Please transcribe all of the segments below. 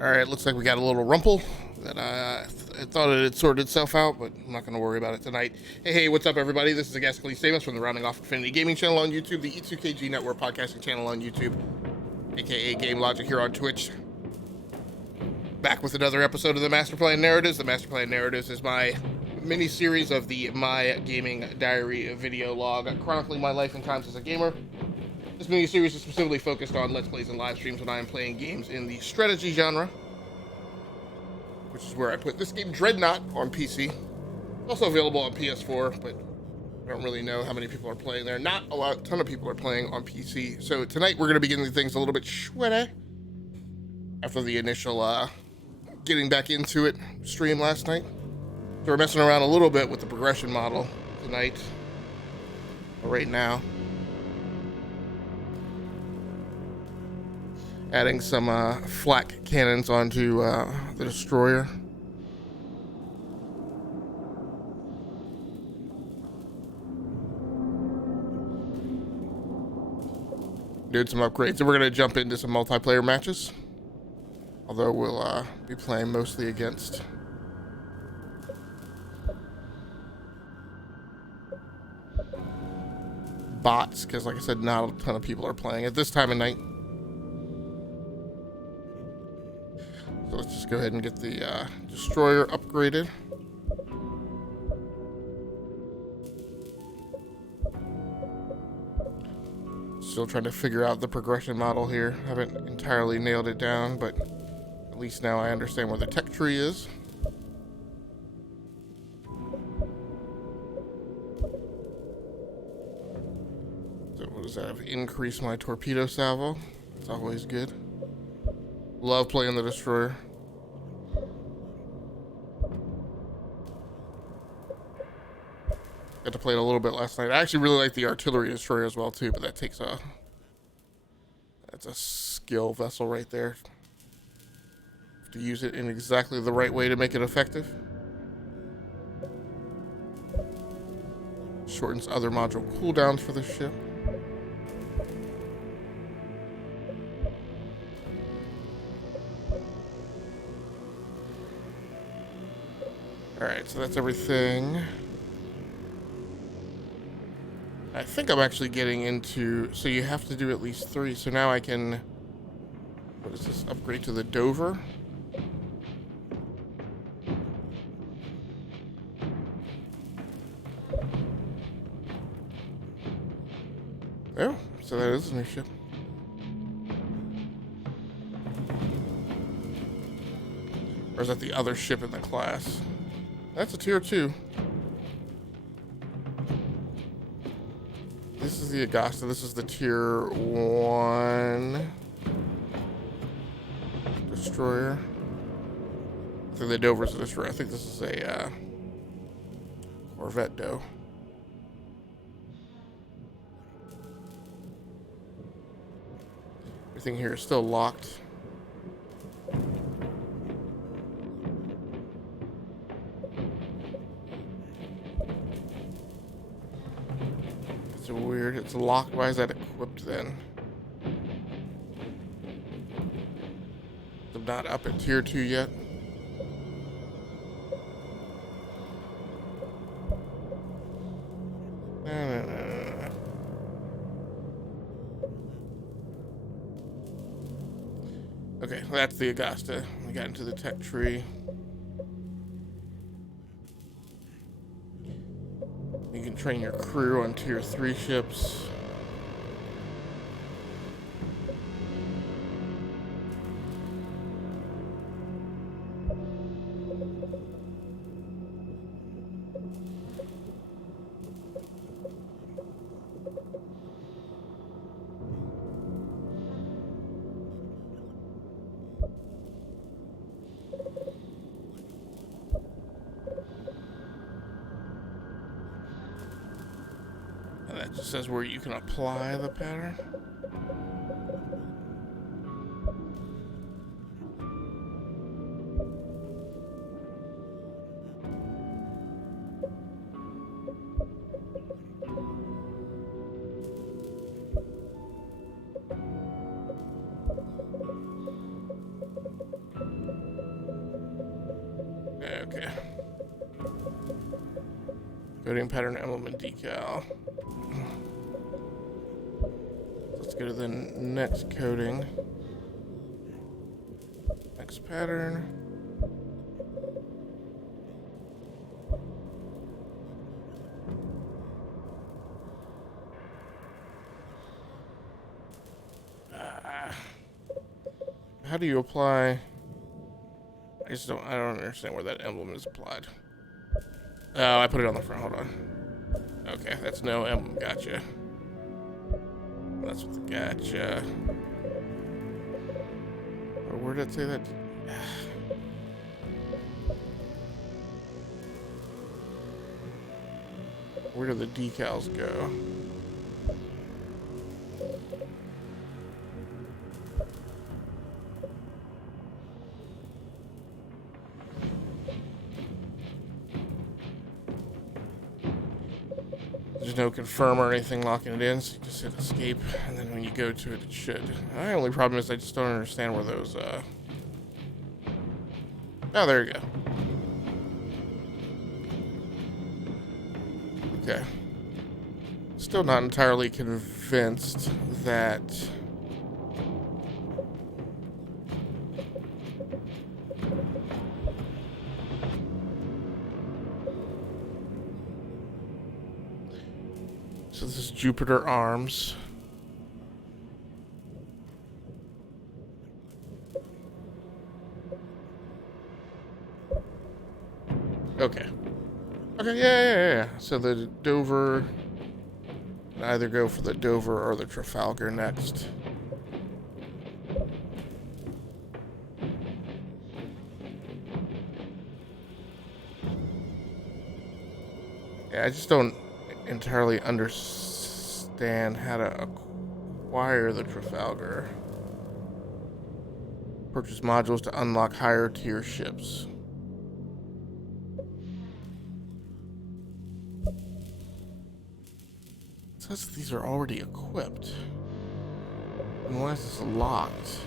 All right, looks like we got a little rumple that I thought it had sorted itself out, but I'm not going to worry about it tonight. Hey, what's up, everybody? This is Agascally Samus from the Rounding Off Infinity Gaming channel on YouTube, the E2KG Network podcasting channel on YouTube, aka Game Logic here on Twitch. Back with another episode of the Master Plan Narratives. The Master Plan Narratives is my mini-series of the My Gaming Diary video log, chronicling my life and times as a gamer. This mini-series is specifically focused on Let's Plays and live streams when I am playing games in the strategy genre, which is where I put this game, Dreadnought, on PC. Also available on PS4, but I don't really know how many people are playing there. Not a ton of people are playing on PC. So tonight we're going to be getting things a little bit sweaty after the initial getting back into it stream last night. So we're messing around a little bit with the progression model tonight, right now. Adding some flak cannons onto the destroyer. Doing some upgrades, and we're going to jump into some multiplayer matches. Although we'll be playing mostly against bots, because like I said, not a ton of people are playing at this time of night. So let's just go ahead and get the destroyer upgraded. Still trying to figure out the progression model here. Haven't entirely nailed it down, but at least now I understand where the tech tree is. So what does that have? Increase my torpedo salvo. It's always good. Love playing the destroyer. Got to play it a little bit last night. I actually really like the artillery destroyer as well too, but that takes that's a skill vessel right there. Have to use it in exactly the right way to make it effective. Shortens other module cooldowns for the ship. Alright, so that's everything. I think I'm actually getting into... So you have to do at least 3. So now I can... What is this? Upgrade to the Dover? Oh, so that is a new ship. Or is that the other ship in the class? That's a tier 2. This is the Augusta. This is the tier 1 destroyer. I think the Dover's a destroyer. I think this is a Corvette though. Everything here is still locked. It's weird. It's locked. Why is that equipped then? I'm not up at tier 2 yet. No. Okay, well, that's the Augusta. We got into the tech tree. You can train your crew on tier 3 ships. And that just says where you can apply the pattern. Okay. Coding pattern emblem and decal. Let's go to the next coding. Next pattern. How do you apply? I don't understand where that emblem is applied. Oh, I put it on the front. Hold on. Okay, that's no emblem. Gotcha. That's what the gotcha. Or where did it say that? Where do the decals go? There's no confirm or anything locking it in, so you just hit escape, and then when you go to it, it should. The only problem is I just don't understand where those, Oh, there you go. Okay. Still not entirely convinced that... So this is Jupiter Arms. Okay. Okay, yeah. So the Dover... Either go for the Dover or the Trafalgar next. Yeah, I just don't entirely understand how to acquire the Trafalgar. Purchase modules to unlock higher tier ships. It says these are already equipped. And why is this locked?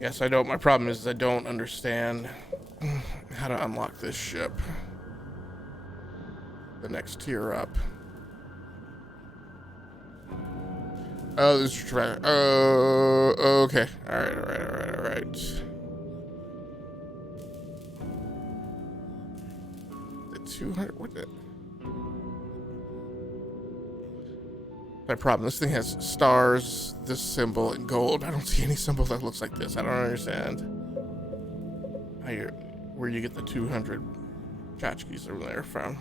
Yes, I don't. My problem is I don't understand how to unlock this ship. The next tier up. Oh, this is right. Oh, okay. All right. The 200. What the? My problem. This thing has stars, this symbol, and gold. I don't see any symbol that looks like this. I don't understand how where you get the 200 tchotchkes over there from.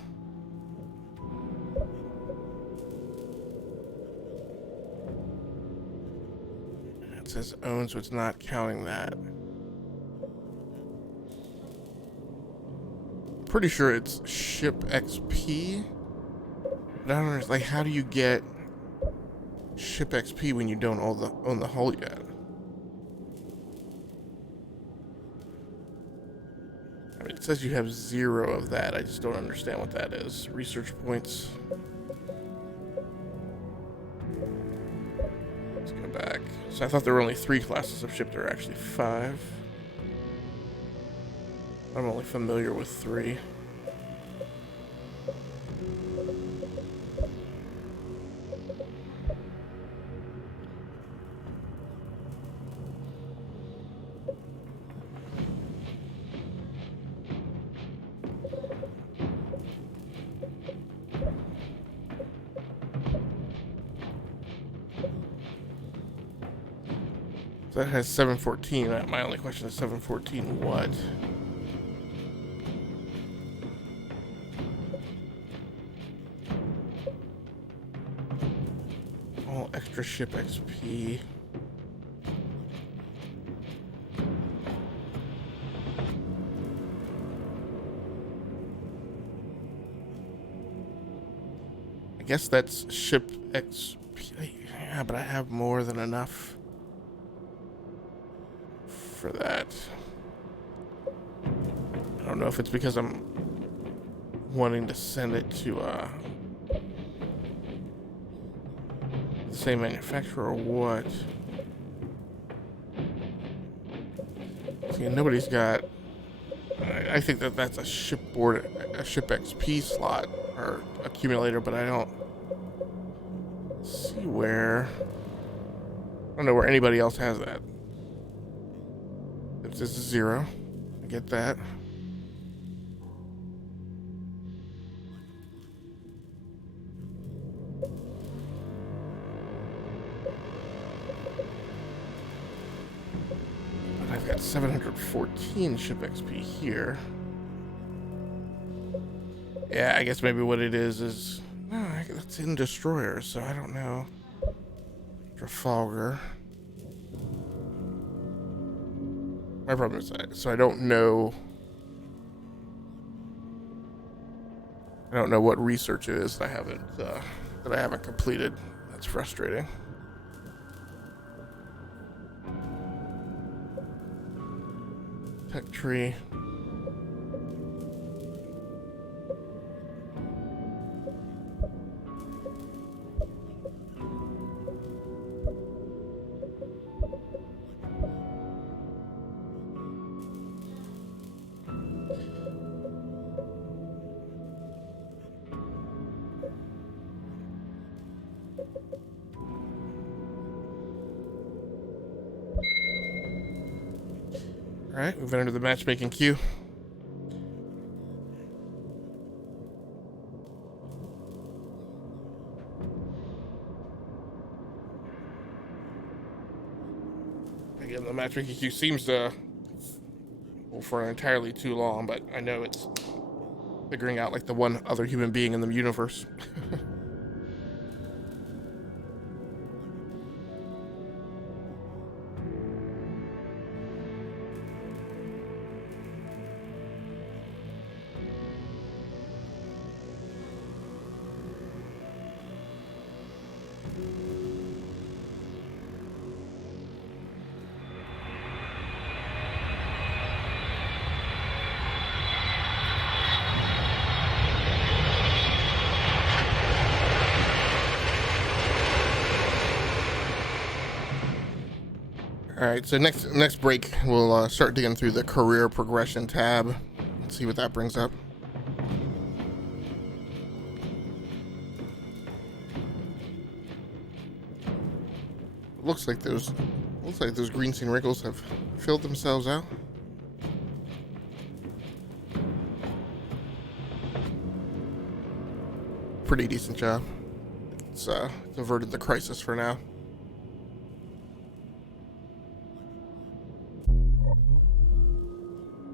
It says own, so it's not counting that. Pretty sure it's ship XP. But I don't understand. Like, how do you get ship XP when you don't own the hull yet? I mean, it says you have 0 of that. I just don't understand what that is. Research points. Let's go back. So I thought there were only 3 classes of ship. There are actually 5. I'm only familiar with 3. That has 714. My only question is 714 what? All extra ship XP. I guess that's ship XP. Yeah, but I have more than enough for that. I don't know if it's because I'm wanting to send it to the same manufacturer or what. See, nobody's got. I think that's a shipboard, a ship XP slot or accumulator, but I don't see where. I don't know where anybody else has that. If this is 0, I get that. But I've got 714 ship XP here. Yeah, I guess maybe what it is that's in destroyers, so I don't know. Trafalgar. My problem is that, so I don't know what research it is that I haven't completed. That's frustrating. Tech tree. Alright, we've entered the matchmaking queue. Again, the matchmaking queue seems to go for entirely too long, but I know it's figuring out like the one other human being in the universe. Alright, so next break, we'll start digging through the career progression tab. Let's see what that brings up. Looks like those green scene wrinkles have filled themselves out. Pretty decent job. It's averted the crisis for now.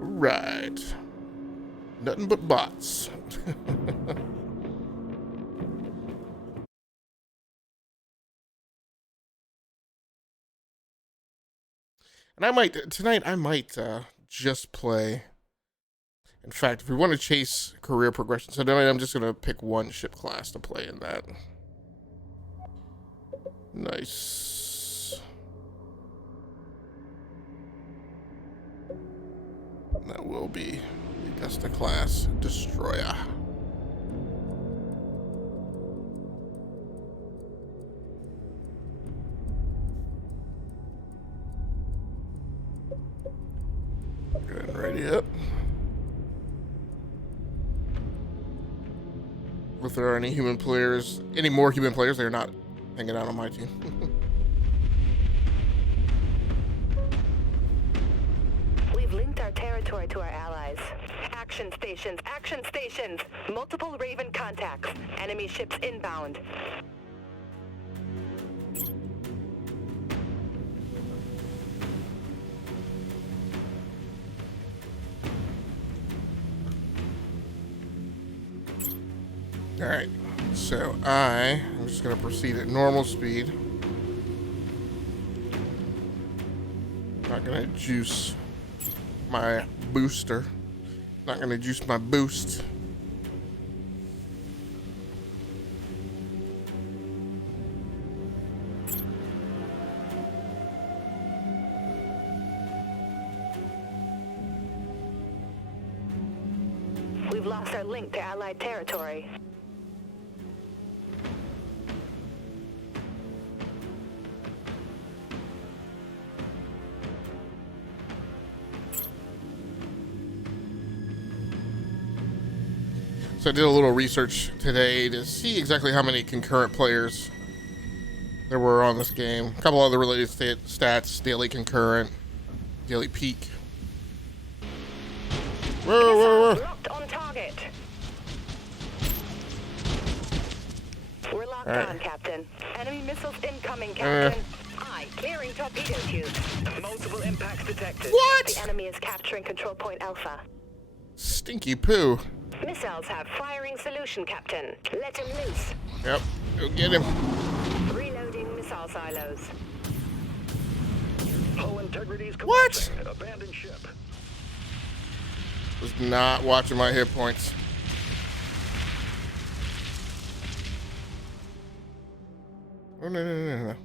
Right. Nothing but bots. And I might just play. In fact, if we want to chase career progression, so I'm just gonna pick one ship class to play in that. Nice. That will be the Augusta class destroyer. Good and ready up. If there are any more human players, they're not hanging out on my team. We've linked our territory to our allies. Action stations, action stations! Multiple Raven contacts. Enemy ships inbound. Alright, so I'm just going to proceed at normal speed. Not going to juice my booster. Not going to juice my boost. We've lost our link to Allied territory. So I did a little research today to see exactly how many concurrent players there were on this game. A couple other related stats, daily concurrent, daily peak. Whoa. Locked on target. We're locked All right. on, Captain. Enemy missiles incoming, Captain. Clearing torpedo tubes. Multiple impacts detected. What? The enemy is capturing control point Alpha. Stinky poo. Missiles have firing solution, Captain. Let him loose. Yep, go get him. Reloading missile silos. Hull integrity is What? collapsing. Abandoned ship. Was not watching my hit points. Oh, no.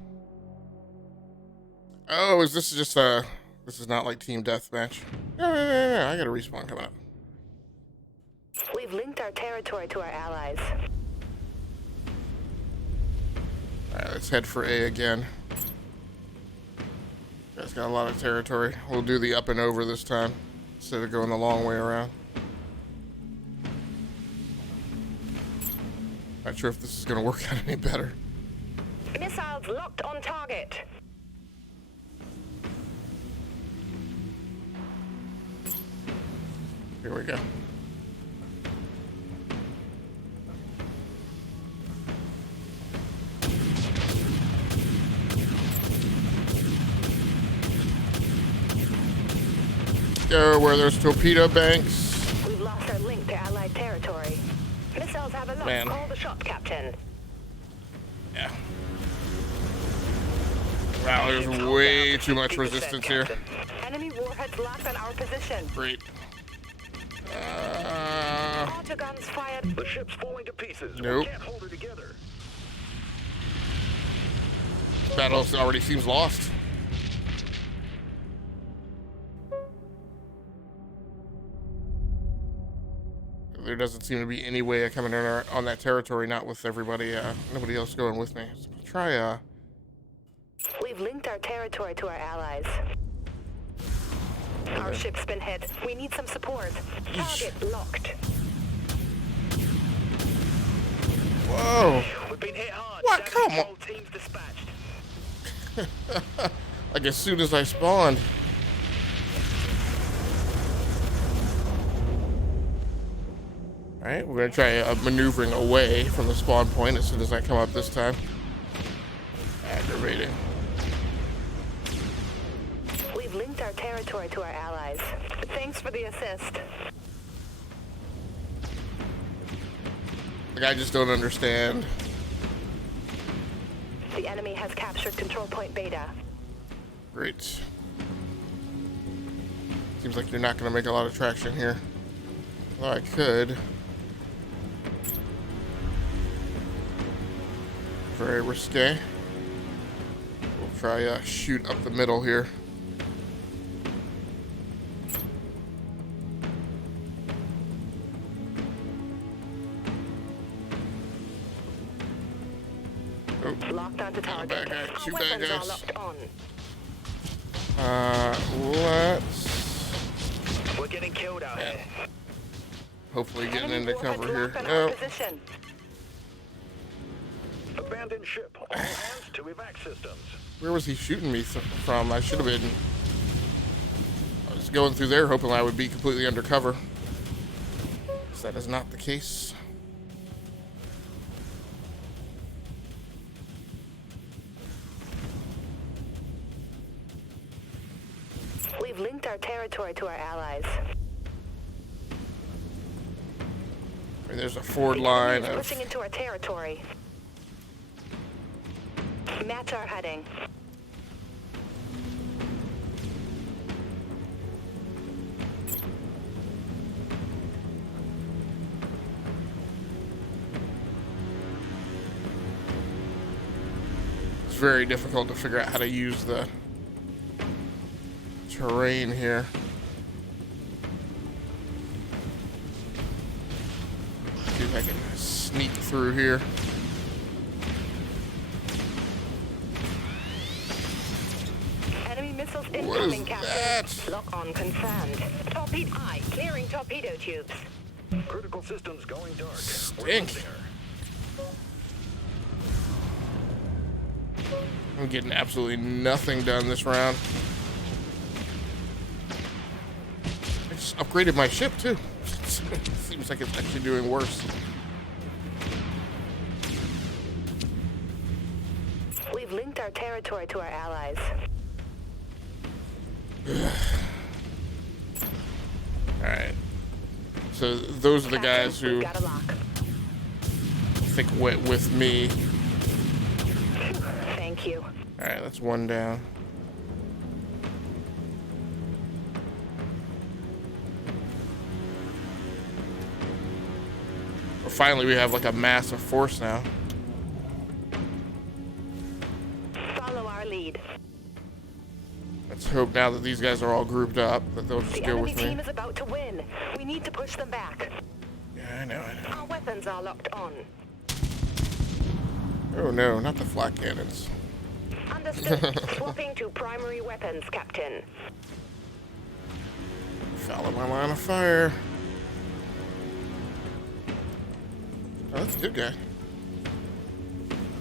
Oh, is this just this is not like team deathmatch? No, I got a respawn coming up. We've linked our territory to our allies. Alright, let's head for A again. Guys got a lot of territory. We'll do the up and over this time instead of going the long way around. Not sure if this is going to work out any better. Missiles locked on target. Here we go. Go where there's torpedo banks. We've lost our link to Allied territory. Missiles have a lock. Man. Call the shot, Captain. Yeah. Wow, there's way too much resistance here. Enemy warheads locked on our position. Great. Autoguns fired. The ship's falling to pieces. Nope. We can't hold her together. Battle already seems lost. There doesn't seem to be any way of coming in on that territory, not with everybody, nobody else going with me. So I'll try, We've linked our territory to our allies. Our ship's been hit. We need some support. Target locked. whoa! We've been hit hard. What? Damage Come on. control teams dispatched. Like as soon as I spawned. Alright, we're gonna try maneuvering away from the spawn point as soon as I come up this time. Aggravating. We've linked our territory to our allies. Thanks for the assist. Like, I just don't understand. The enemy has captured control point Beta. Great. Seems like you're not gonna make a lot of traction here. Although I could. Very risque. We'll try shoot up the middle here. Oh, Locked onto target. bad guy. Our Two bad weapons are guys. locked on. Let's We're getting killed out here. hopefully getting Enemy into warheads cover here. locked on our No. position. Abandoned ship. All hands to evac systems. Where was he shooting me from? I should have been. I was going through there hoping I would be completely undercover. That is not the case. We've linked our territory to our allies. I mean, there's a forward line of... pushing into our territory. Match our heading. It's very difficult to figure out how to use the terrain here. See if I can sneak through here. Enemy missiles What incoming, is Captain. that? Lock on confirmed. Torpedo eye, clearing torpedo tubes. Critical systems going dark. We're Stink. losing her. I'm getting absolutely nothing done this round. I just upgraded my ship too. Seems like it's actually doing worse. We've linked our territory to our allies. Alright. So those are the guys Captain, who we've got a lock. think went with me. Thank you. Alright, that's one down. Well, finally, we have like a massive force now. Follow our lead. Let's hope now that these guys are all grouped up that they'll just The go enemy with me. team is about to win. We need to push them back. Yeah, I know. Our weapons are locked on. Oh no, not the flak cannons. Understood. Swapping to primary weapons, Captain. Follow my line of fire. Oh, that's a good guy.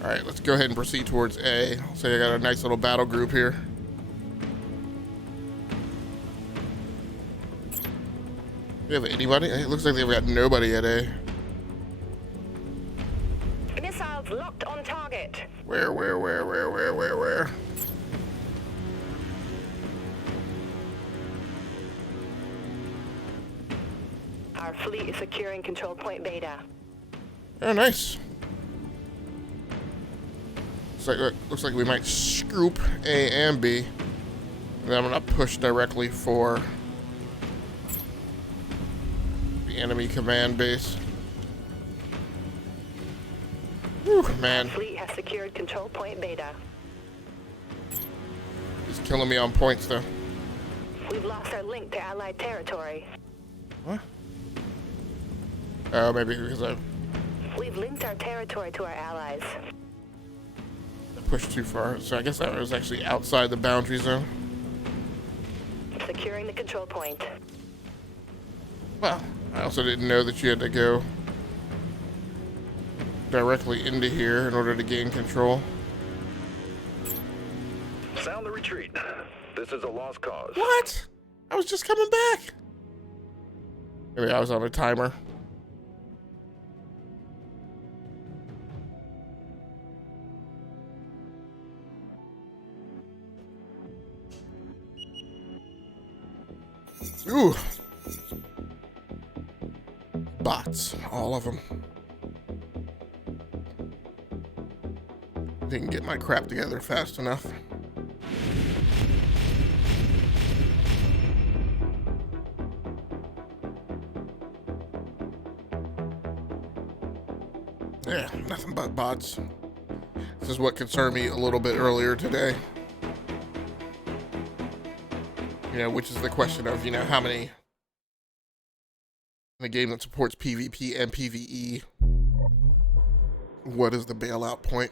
Alright, let's go ahead and proceed towards A. So I got a nice little battle group here. Do you have anybody? It looks like they've got nobody at A. Missiles locked on target. Where? Our fleet is securing control point Beta. Oh, nice. Looks like we might scoop A and B. And then I'm gonna push directly for the enemy command base. Whew, man. Fleet has secured control point Beta. He's killing me on points, though. We've lost our link to Allied territory. What? Oh, maybe because I We've linked our territory to our allies. pushed too far. So I guess I was actually outside the boundary zone. Securing the control point. Well, I also didn't know that you had to go directly into here in order to gain control. Sound the retreat. This is a lost cause. What? I was just coming back. Maybe I was on a timer. Ooh. Bots. All of them. Didn't get my crap together fast enough. Yeah, nothing but bots. This is what concerned me a little bit earlier today. You know, which is the question of, you know, how many in a game that supports PvP and PvE, what is the bailout point?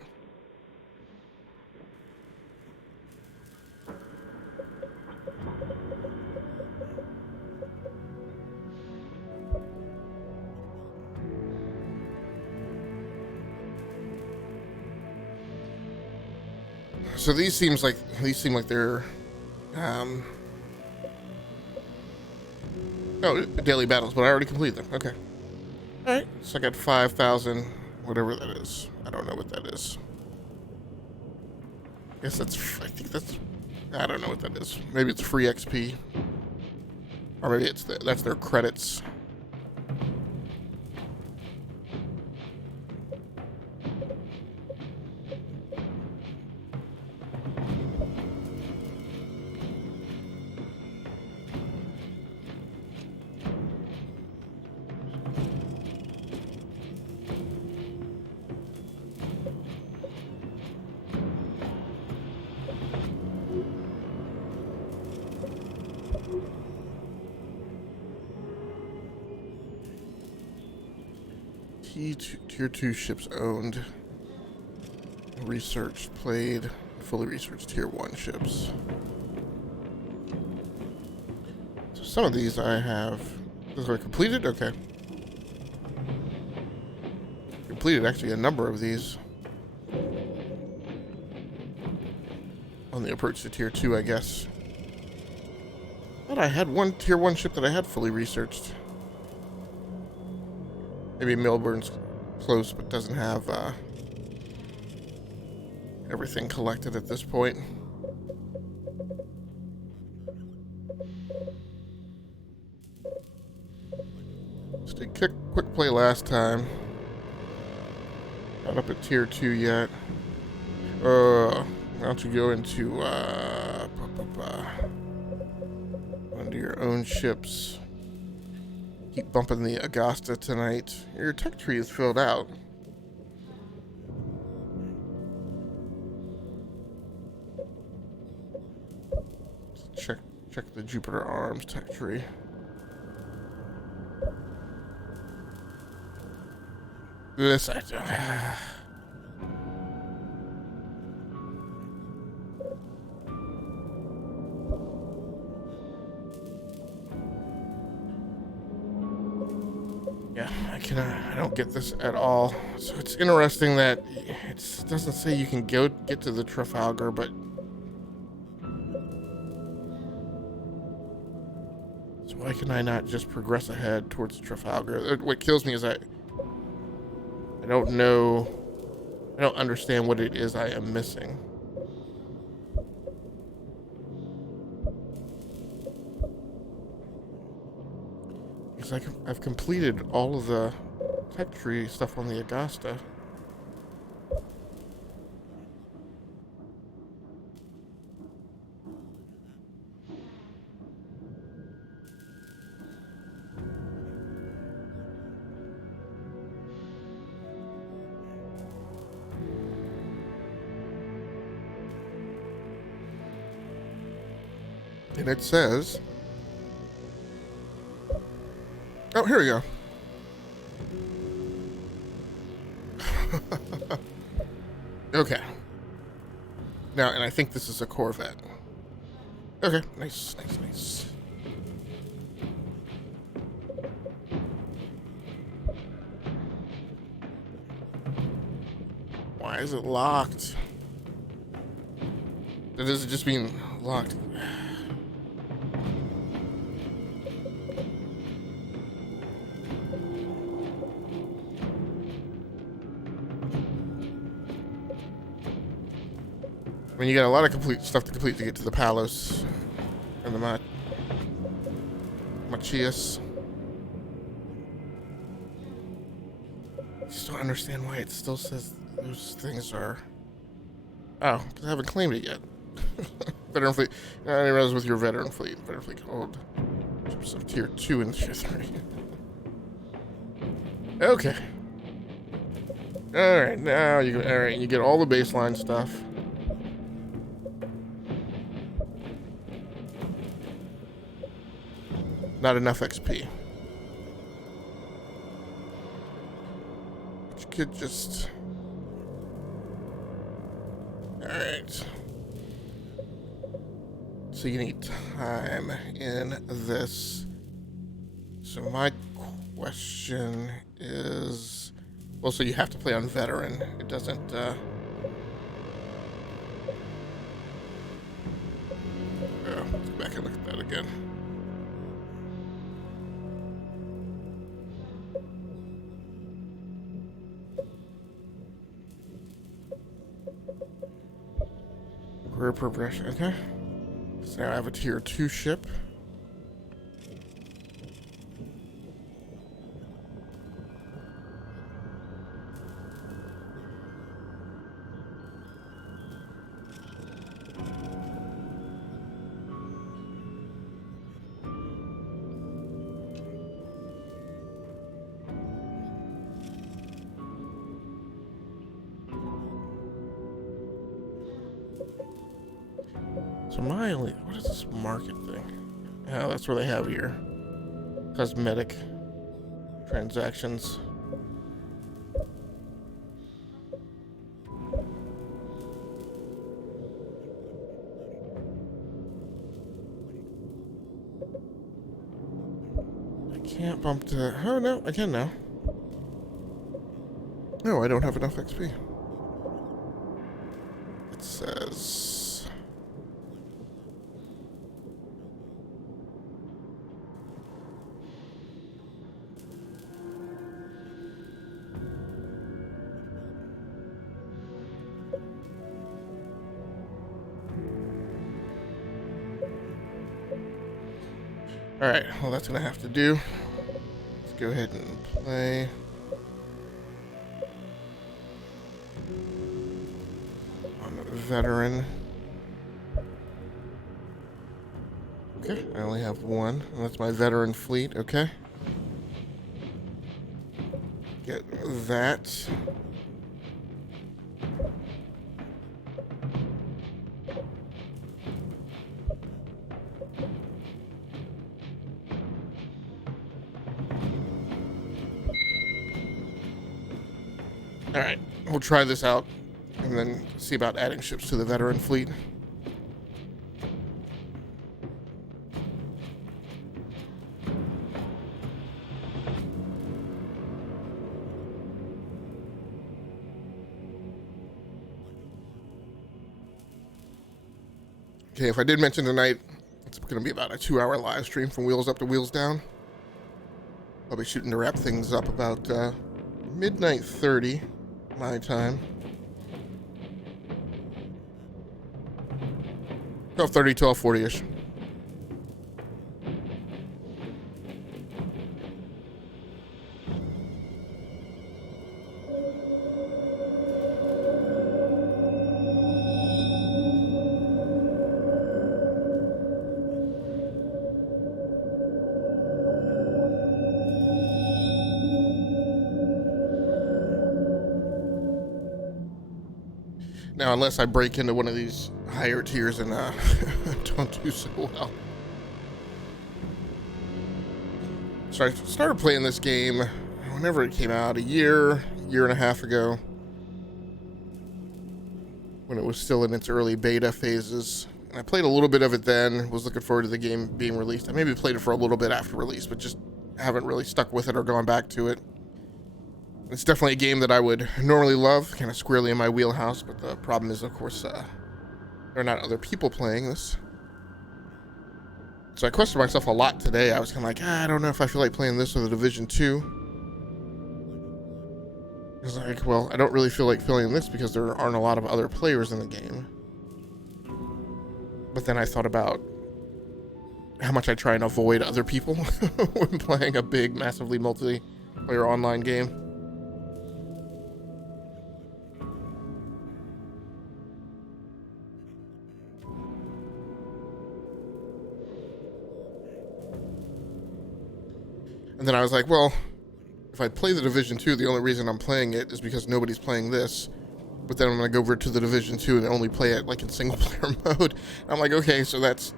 So these seem like they're oh, daily battles, but I already completed them. Okay. Alright, so I got 5,000, whatever that is. I don't know what that is. I don't know what that is. Maybe it's free XP. Or maybe that's their credits. Tier 2 ships owned. Researched, played, fully researched Tier 1 ships. So some of these I have... Those are completed? Okay. Completed actually a number of these. On the approach to Tier 2, I guess. But I had one Tier 1 ship that I had fully researched. Maybe Milburn's close, but doesn't have everything collected at this point. Just a quick play last time. Not up at Tier 2 yet. Why don't you go into under your own ships. Keep bumping the Augusta tonight. Your tech tree is filled out. Check the Jupiter Arms tech tree. This I don't. Yeah, I don't get this at all. So it's interesting that it doesn't say you can get to the Trafalgar, but so why can I not just progress ahead towards Trafalgar? What kills me is I don't know, I don't understand what it is I am missing. Because I've completed all of the tech tree stuff on the Augusta. And it says... Oh, here we go. Okay. Now, and I think this is a Corvette. Okay, nice. Why is it locked? Does it just mean locked? I mean, you got a lot of stuff to complete to get to the Palos and the Machias. I just don't understand why it still says those things are... Oh, because I haven't claimed it yet. Veteran fleet. I didn't realize with your veteran fleet called ships of Tier 2 and Tier 3. Okay. Alright, now you go. Alright, you get all the baseline stuff. Not enough XP. But you could just... Alright. So you need time in this. So my question is... Well, so you have to play on veteran. It doesn't, let's go back and look at that again. Career progression, okay. So now I have a Tier 2 ship. So what is this market thing? Yeah, that's where they have your cosmetic transactions. I can't bump to... Oh, no, I can now. No, I don't have enough XP. It says... Alright, well that's gonna have to do. Let's go ahead and play. On a veteran. Okay, I only have one. And that's my veteran fleet, okay. Get that. Alright, we'll try this out and then see about adding ships to the veteran fleet. Okay, if I did mention tonight, it's going to be about a 2-hour live stream from Wheels Up to Wheels Down. I'll be shooting to wrap things up about midnight 30 my time. 12:30, 12:40-ish. Now, unless I break into one of these higher tiers and don't do so well. So I started playing this game whenever it came out, a year and a half ago, when it was still in its early beta phases. And I played a little bit of it then, was looking forward to the game being released. I maybe played it for a little bit after release, but just haven't really stuck with it or gone back to it. It's definitely a game that I would normally love, kind of squarely in my wheelhouse, but the problem is, of course, there are not other people playing this. So I questioned myself a lot today. I was kind of like, I don't know if I feel like playing this or the Division 2. I was like, well, I don't really feel like playing this because there aren't a lot of other players in the game. But then I thought about how much I try and avoid other people when playing a big, massively multiplayer online game. And then I was like, well, if I play the Division 2, the only reason I'm playing it is because nobody's playing this. But then I'm going to go over to the Division 2 and only play it like in single player mode. And I'm like, okay, so that's...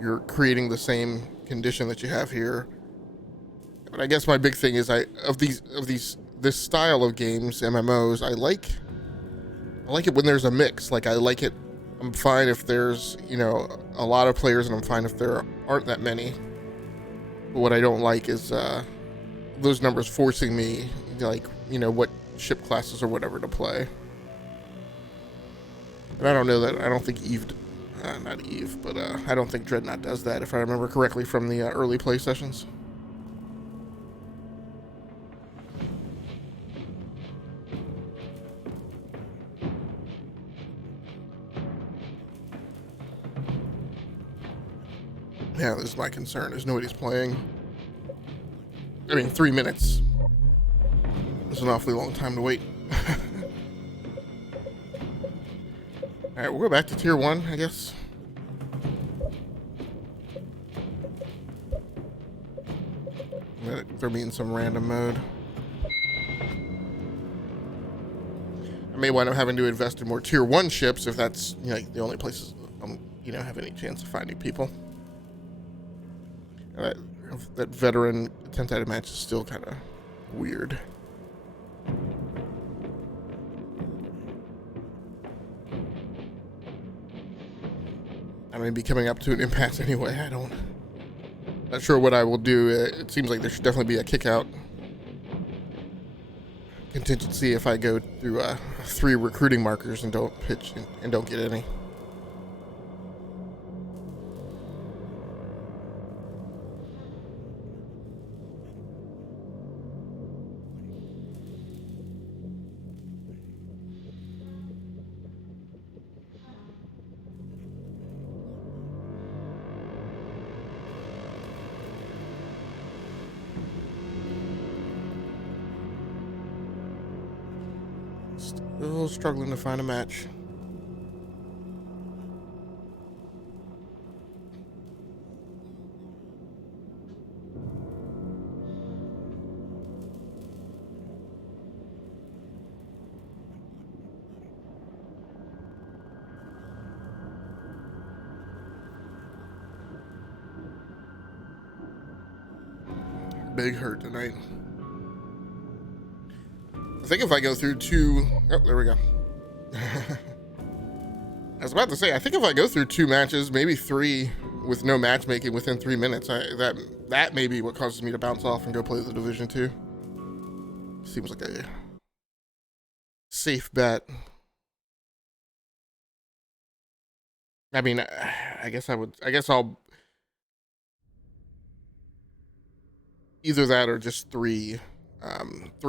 You're creating the same condition that you have here. But I guess my big thing is this style of games, MMOs, I like it when there's a mix. Like, I like it, I'm fine if there's, a lot of players, and I'm fine if there aren't that many. But what I don't like is those numbers forcing me, what ship classes or whatever to play. And I don't know that, I don't think not Eve, but I don't think Dreadnought does that, if I remember correctly from the early play sessions. Yeah, this is my concern, is nobody's playing. I mean, 3 minutes is an awfully long time to wait. Alright, we'll go back to Tier 1, I guess. Let it throw me in some random mode. I may wind up having to invest in more Tier 1 ships if that's, the only places have any chance of finding people. That, that veteran attempt-at match is still kind of weird. I may be coming up to an impasse anyway. Not sure what I will do. It seems like there should definitely be a kick-out contingency if I go through 3 recruiting markers and don't pitch and don't get any. Still struggling to find a match. Big hurt tonight. I think if I go through 2... Oh, there we go. I was about to say, I think if I go through 2 matches, maybe 3, with no matchmaking within 3 minutes, that may be what causes me to bounce off and go play the Division 2. Seems like a safe bet. I mean, I guess I'll either that or just 3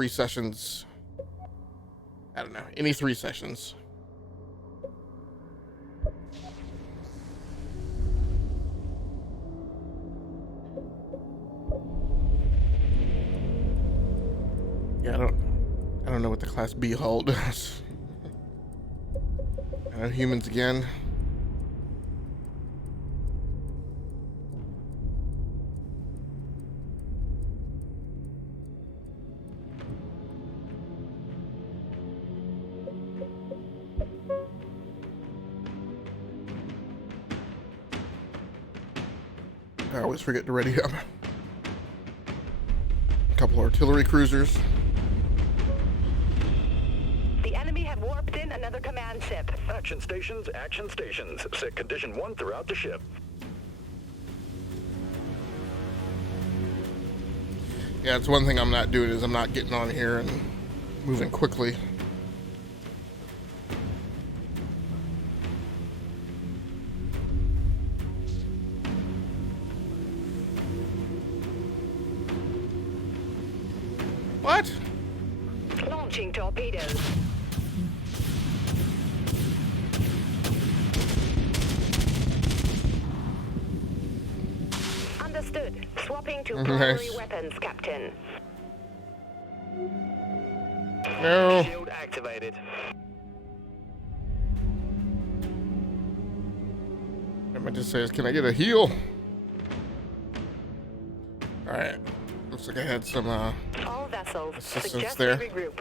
sessions. I don't know, any 3 sessions. Yeah, I don't know what the Class B hull does. I know humans again. I always forget to ready up. A couple artillery cruisers. The enemy have warped in another command ship. Action stations, action stations. Set condition 1 throughout the ship. Yeah, it's one thing I'm not doing is I'm not getting on here and moving quickly. What? Launching torpedoes. Understood. Swapping to primary weapons, Captain. No. Shield activated. What I meant to say is, can I get a heal? Alright. Looks like I had some All vessels assistance suggest there. we regroup.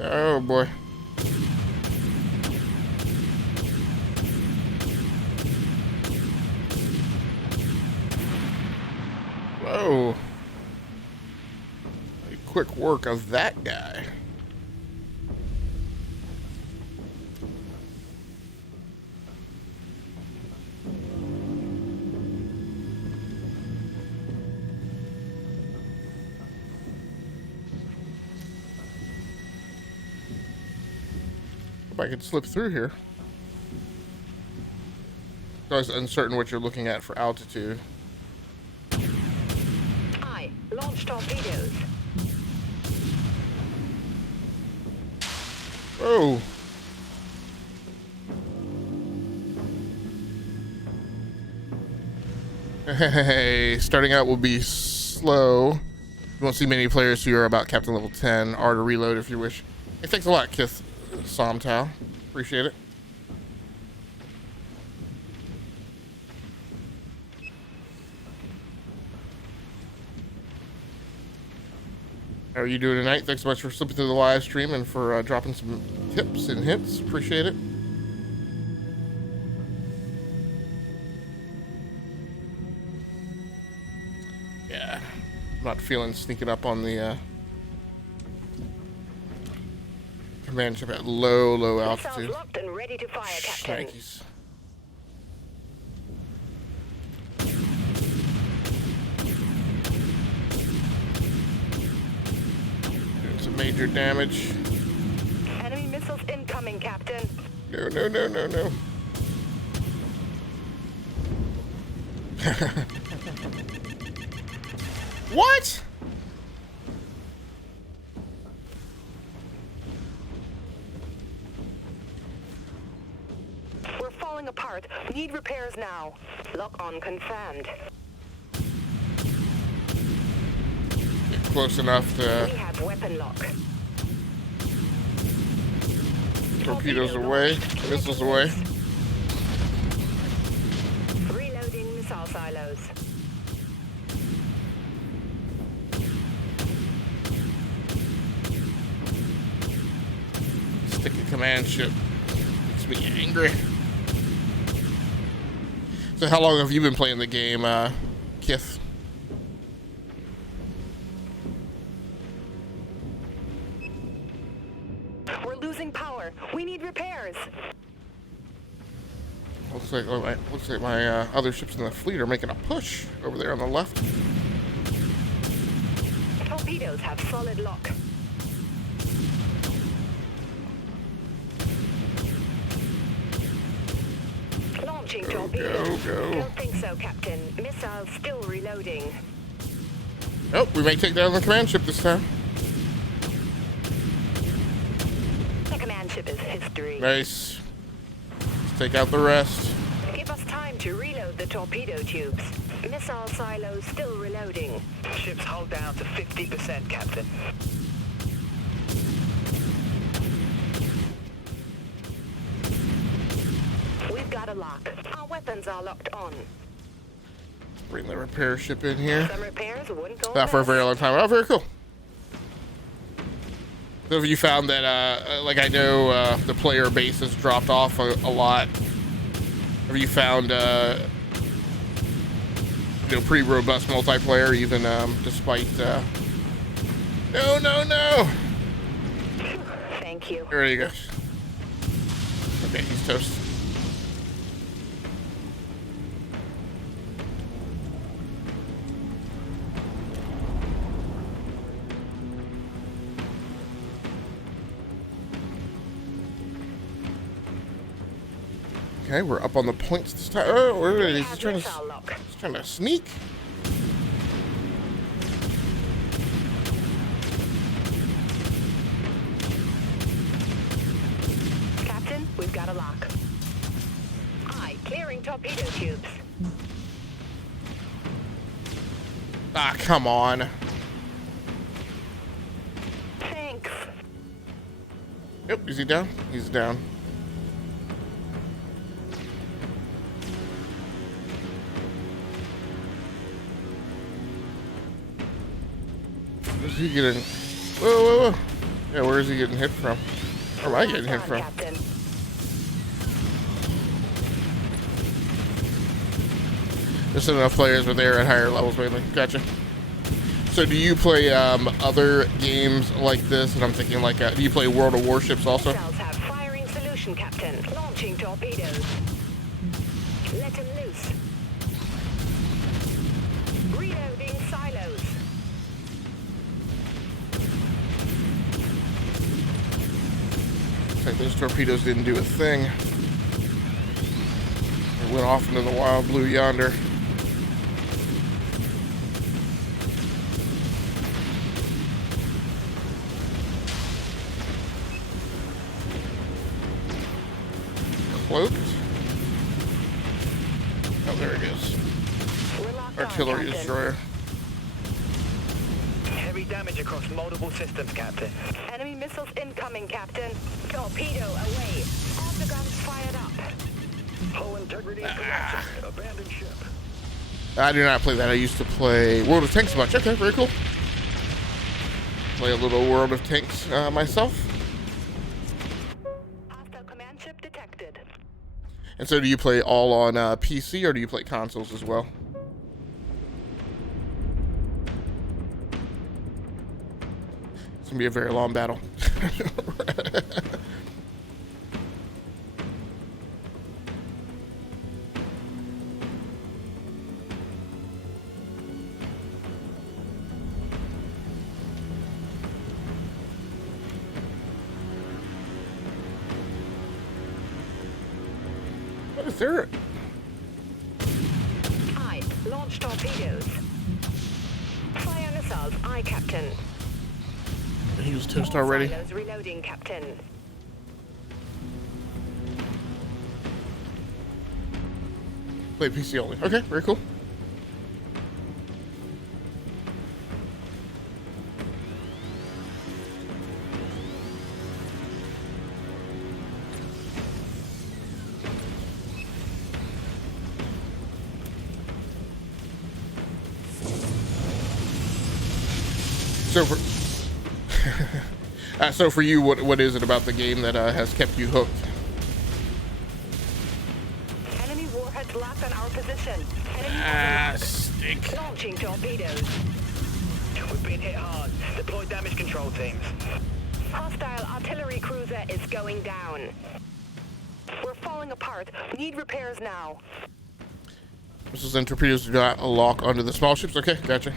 Oh boy. Whoa. A quick work of that guy. If I could slip through here. I was uncertain what you're looking at for altitude. I launch torpedoes. Whoa. Hey, starting out will be slow. You won't see many players who are about Captain Level 10. R to reload if you wish. Hey, thanks a lot, Kith Somtow. Appreciate it. How are you doing tonight? Thanks so much for slipping through the live stream and for dropping some tips and hints. Appreciate it. Yeah, I'm not feeling sneaking up on the command ship at low altitude. Locked and ready to fire, Captain. Shnikes. Doing some major damage. Enemy missiles incoming, Captain. No, no, no, no, no. What? We're falling apart. Need repairs now. Lock on confirmed. Get close enough to We have weapon lock. torpedoes away, missiles away. Reloading missile silos. Sticky command ship makes me angry. So how long have you been playing the game, Kith? We're losing power. We need repairs. Looks like my other ships in the fleet are making a push over there on the left. Torpedoes have solid lock. Launching torpedoes. Go. Don't think so, Captain. Missiles still reloading. Oh, we may take down the command ship this time. The command ship is history. Nice. Let's take out the rest. Give us time to reload the torpedo tubes. Missile silos still reloading. Ship's hull down to 50%, Captain. We've got a lock. Our weapons are locked on. Bring the repair ship in here. Some repairs wouldn't go Not for a amiss. very long time. Oh, very cool. So have you found that, like I know the player base has dropped off a lot. Have you found, pretty robust multiplayer, even despite, No! Thank you. There he goes. Okay, he's toast. Okay, we're up on the points this time. Oh, where is he? He's trying to sneak. Captain, we've got a lock. Aye, clearing torpedo tubes. Ah, come on. Thanks. Yep, is he down? He's down. Where's he getting? Whoa. Yeah, where is he getting hit from? Where am I getting hit from? Captain. Just enough players, but they're at higher levels mainly. Gotcha. So do you play other games like this? And I'm thinking like, do you play World of Warships also? Missiles have firing solution, Captain. Launching torpedoes. Let him loose. Reloading silos. Looks like those torpedoes didn't do a thing. They went off into the wild blue yonder. Cloaked. Oh, there it is. We're locked Artillery on, Captain. destroyer. Heavy damage across multiple systems, Captain. Enemy missiles incoming, Captain. Torpedo away. All the guns fired up. Hull integrity collapsing. Abandoned ship. I do not play that. I used to play World of Tanks a bunch. Okay, very cool. play a little World of Tanks myself. Hostile command ship detected. And so do you play all on PC or do you play consoles as well? It's gonna be a very long battle. What is there? Aye. Launch torpedoes. Fire missiles. Aye, Captain. He was toast already. Silos reloading, Captain. Play PC only. Okay, very cool. So for so for you, what is it about the game that has kept you hooked? Enemy warheads locked on our position. Enemy Stink. launching torpedoes. We've been hit hard. Deploy damage control teams. Hostile artillery cruiser is going down. We're falling apart. Need repairs now. Missiles and torpedoes do not lock onto the small ships. Okay, gotcha.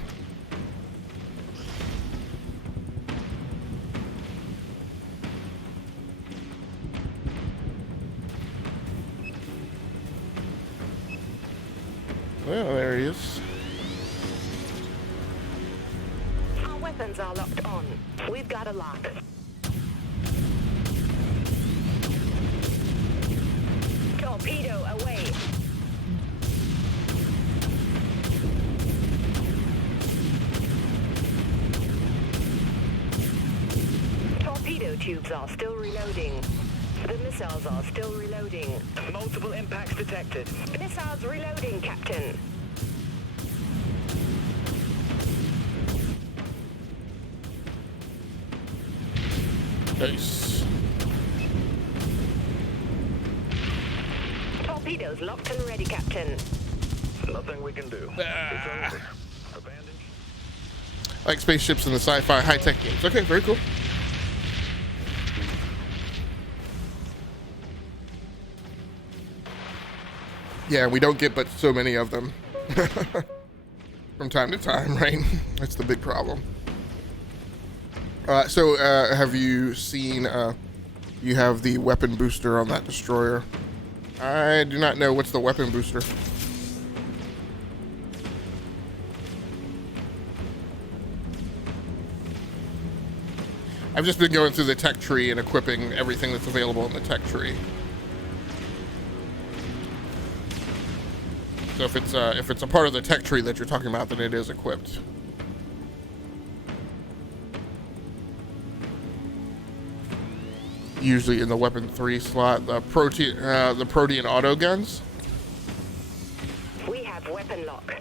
Well, there he is. Our weapons are locked on. We've got a lock. Torpedo away. Torpedo tubes are still reloading. The missiles are still reloading. Multiple impacts detected. Missiles reloading, Captain. Nice. Torpedoes locked and ready, Captain. Nothing we can do. It's over. Abandoned. I like spaceships in the sci-fi high-tech games. Okay, very cool. Yeah, we don't get but so many of them from time to time, right? That's the big problem. So have you seen, you have the weapon booster on that destroyer? I do not know. What's the weapon booster? I've just been going through the tech tree and equipping everything that's available in the tech tree. So if it's a part of the tech tree that you're talking about, then it is equipped. Usually in the weapon 3 slot, the protein auto guns. We have weapon lock.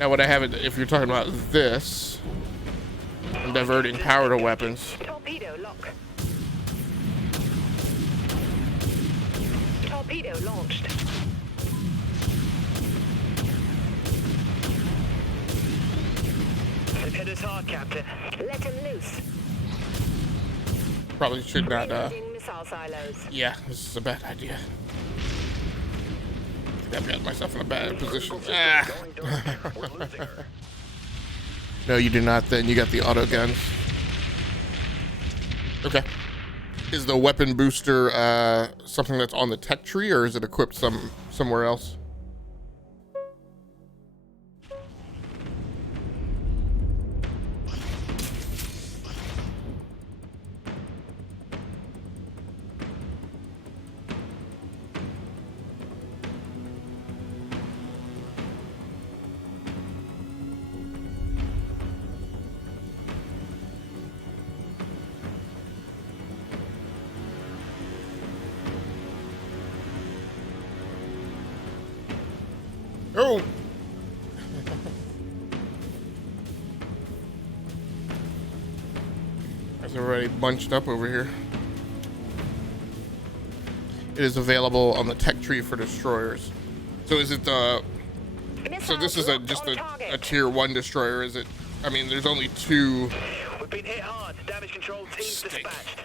Now what I have, if you're talking about this, I'm diverting power to weapons. Torpedo lock. Torpedo launched. They've hit us hard, Captain. Let him loose. Probably should not, Reloading missile silos. yeah, this is a bad idea. I've got myself in a bad position. Ah. Going dark. We're losing her. No, you do not then. You got the auto guns. Okay. Is the weapon booster something that's on the tech tree, or is it equipped somewhere else? Oh! Is everybody bunched up over here? It is available on the tech tree for destroyers. So is it the... So this is just a tier 1 destroyer, is it? I mean, there's only 2... We've been hit hard. Damage control teams Stink. dispatched.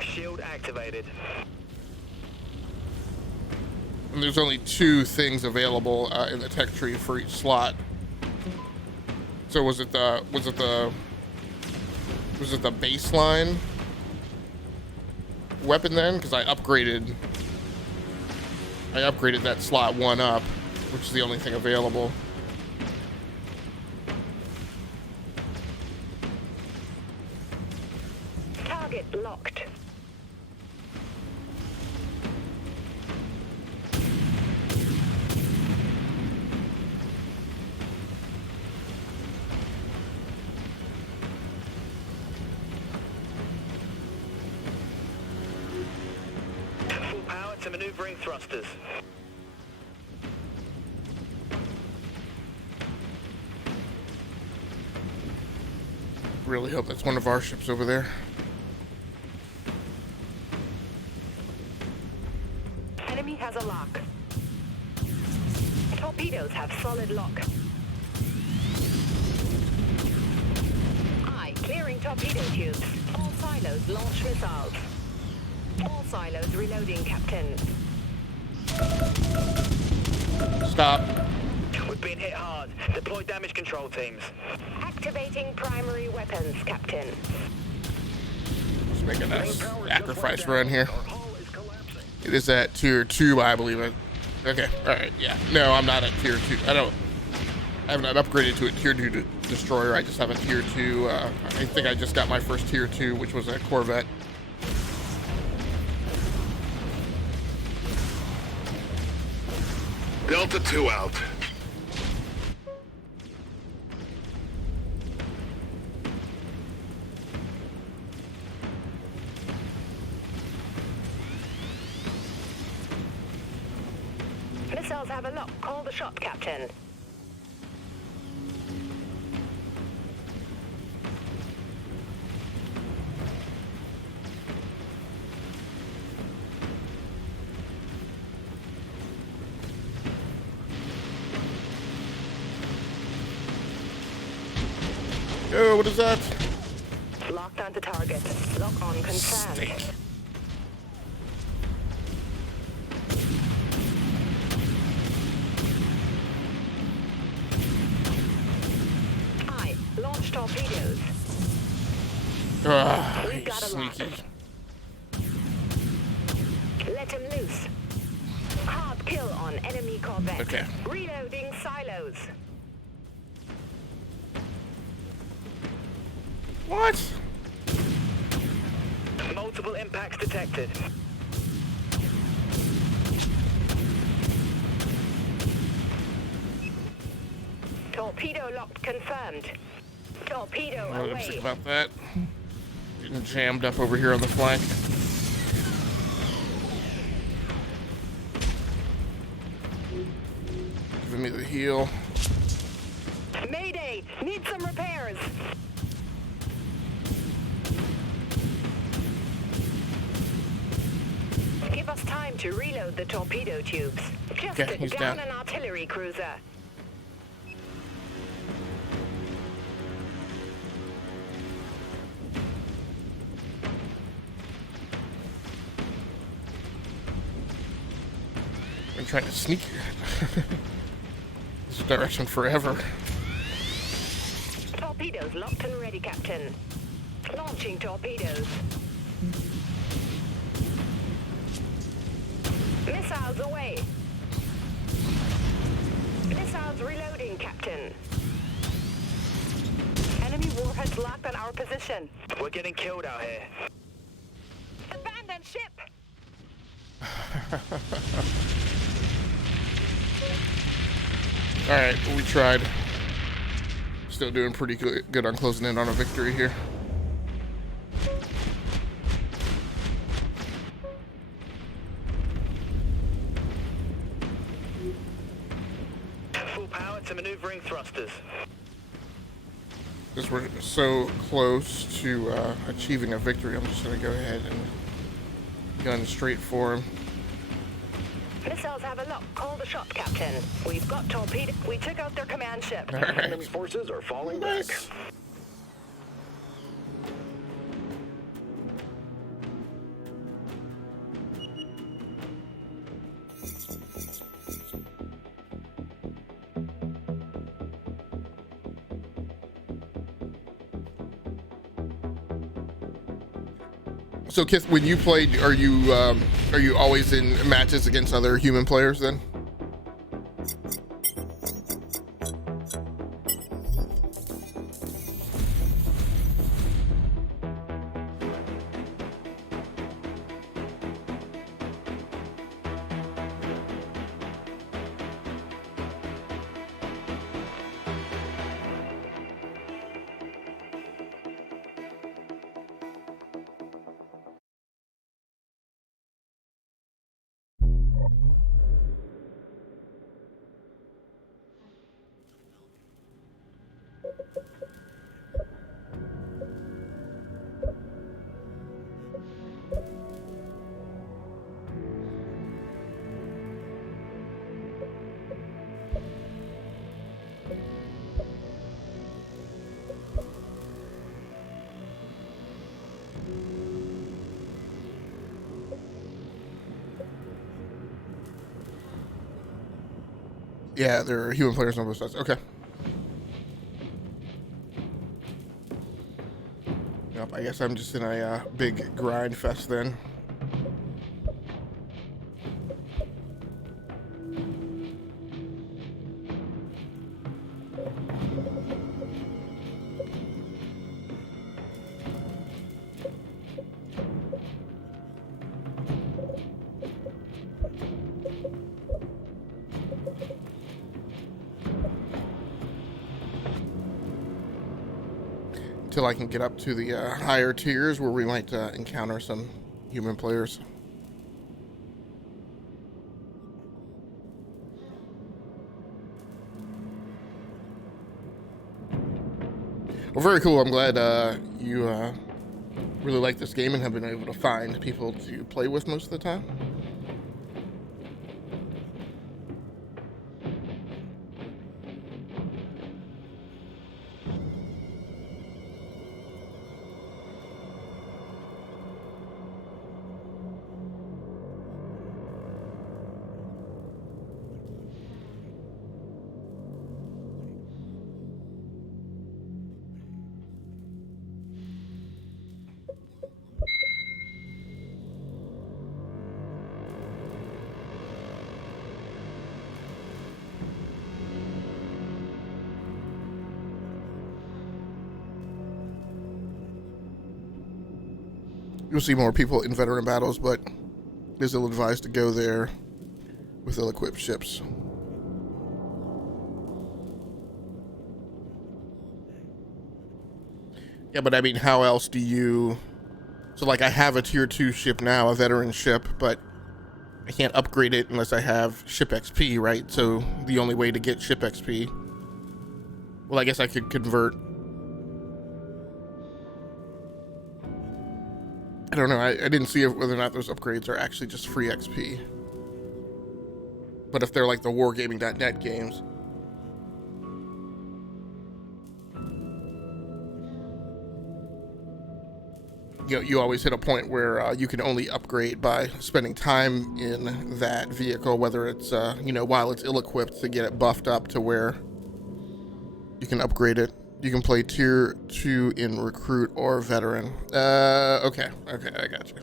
Shield activated. And there's only 2 things available in the tech tree for each slot. So was it the baseline weapon then? Because I upgraded that slot 1 up, which is the only thing available. Target locked. Full power to maneuvering thrusters. Really hope that's one of our ships over there. Enemy has a lock. Torpedoes have solid lock. Clearing torpedo tubes. All silos launch missiles. All silos reloading, Captain. Stop. We've been hit hard. Deploy damage control teams. Activating primary weapons, Captain. Let's make a nice sacrifice run here. It is at tier 2, I believe it. Okay, alright, yeah. No, I'm not at tier 2. I have not upgraded to a tier 2 destroyer. I just have a tier 2. I think I just got my first tier 2, which was a Corvette. Delta 2 out. Missiles have a lock. Call the shot, Captain. Oh, what is that? Locked onto target. Lock on confirmed. Stink. Launch torpedoes. He's got a lock. sneaky. Let him loose. Hard kill on enemy corvette. Okay. Reloading silos. What? Multiple impacts detected. Torpedo locked confirmed. Torpedo What do you away. think about that? Getting jammed up over here on the flank. Giving me the heal. Mayday! Need some repairs. Give us time to reload the torpedo tubes. Just Okay, he's down. an artillery cruiser. Been trying to sneak this direction forever. Torpedoes locked and ready, Captain. Launching torpedoes. Missiles away. Missiles reloading, Captain. Enemy warheads locked on our position. We're getting killed out here. Abandon ship! Alright, well, we tried. Still doing pretty good on closing in on a victory here. power to maneuvering thrusters. Because we're so close to achieving a victory, I'm just going to go ahead and gun straight for him. Missiles have a lock. Call the shot, Captain. We've got torpedo. We took out their command ship. Enemy forces are falling back. Nice. So, Kith, when you played, are you always in matches against other human players then? Yeah, there are human players on both sides. Okay. Yep, I guess I'm just in a big grind fest then. Till I can get up to the higher tiers where we might encounter some human players. Well, very cool. I'm glad you really like this game and have been able to find people to play with most of the time. You'll see more people in veteran battles, but it is ill advised to go there with ill-equipped ships. Yeah, but I mean, how else do you... So, like, I have a tier 2 ship now, a veteran ship, but I can't upgrade it unless I have ship XP, right? So, the only way to get ship XP... Well, I guess I could convert... I don't know, I didn't see whether or not those upgrades are actually just free XP. But if they're like the wargaming.net games... You always hit a point where you can only upgrade by spending time in that vehicle, whether it's, while it's ill-equipped, to get it buffed up to where you can upgrade it. You can play tier 2 in recruit or veteran. Okay, I got you.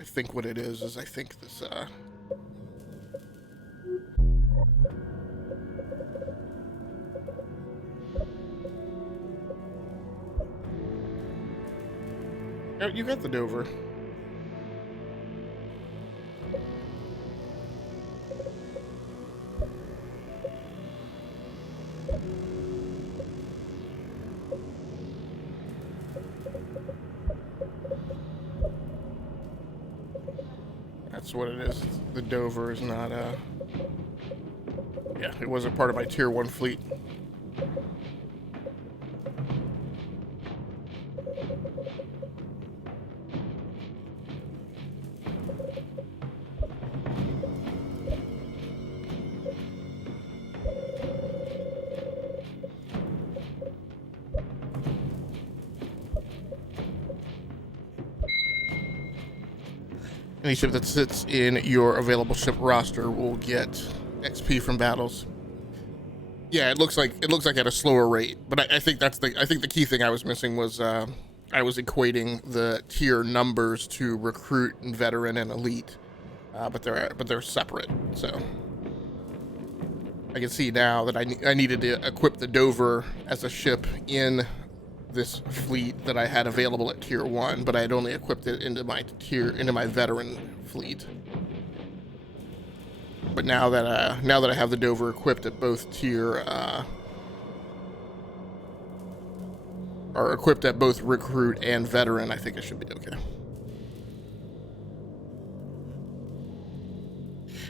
I think what it is I think this, Oh, you got the Dover. That's what it is. The Dover is not, yeah, it wasn't part of my Tier 1 fleet. Any ship that sits in your available ship roster will get XP from battles. Yeah, it looks like at a slower rate, but I think the key thing I was missing was I was equating the tier numbers to recruit and veteran and elite, but they're separate. So I can see now that I needed to equip the Dover as a ship in this fleet that I had available at tier 1, but I had only equipped it into my veteran fleet. But now that I have the Dover equipped at both tier or equipped at both recruit and veteran, I think it should be okay.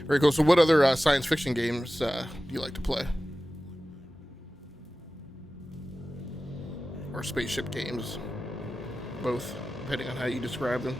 Very cool. So what other science fiction games do you like to play? Or spaceship games? Both, depending on how you describe them.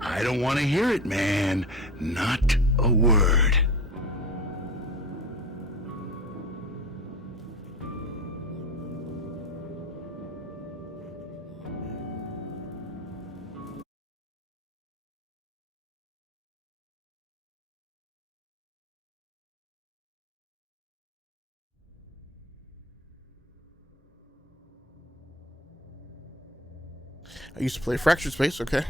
I don't want to hear it, man. Not a word. I used to play Fractured Space, okay.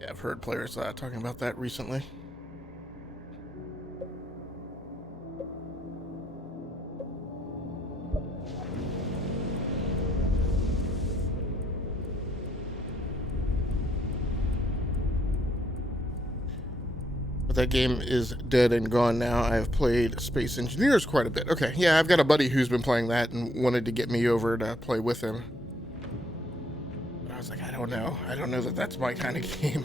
Yeah, I've heard players talking about that recently. But that game is dead and gone now. I've played Space Engineers quite a bit. Okay, yeah, I've got a buddy who's been playing that and wanted to get me over to play with him. But I was like, I don't know that that's my kind of game.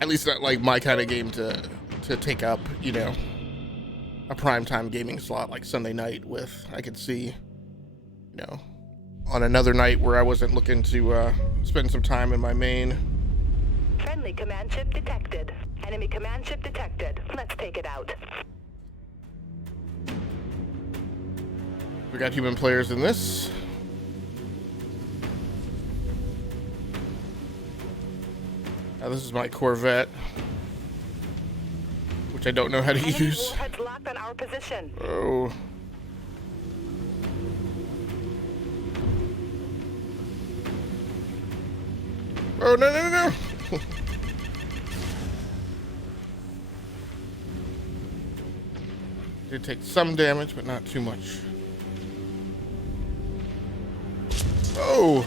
At least not like my kind of game to take up, you know, a primetime gaming slot like Sunday night with. I could see, you know, on another night where I wasn't looking to spend some time in my main. Friendly command ship detected. Enemy command ship detected. Let's take it out. We got human players in this. Now this is my Corvette, which I don't know how to Enemy use. warheads locked on our position. Oh. Oh, no. Did take some damage, but not too much. Oh.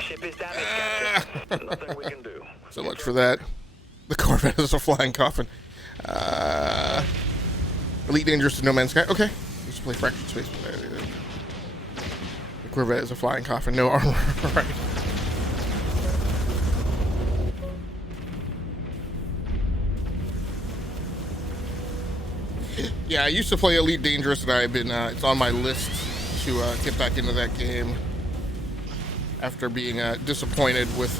Ship is damaged, Captain. Nothing we can do. So much for that. The Corvette is a flying coffin. Elite Dangerous to No Man's Sky. Okay. Used to play Fractured Space. The Corvette is a flying coffin. No armor. Right. Yeah, I used to play Elite Dangerous, and I've been, it's on my list to get back into that game after being disappointed with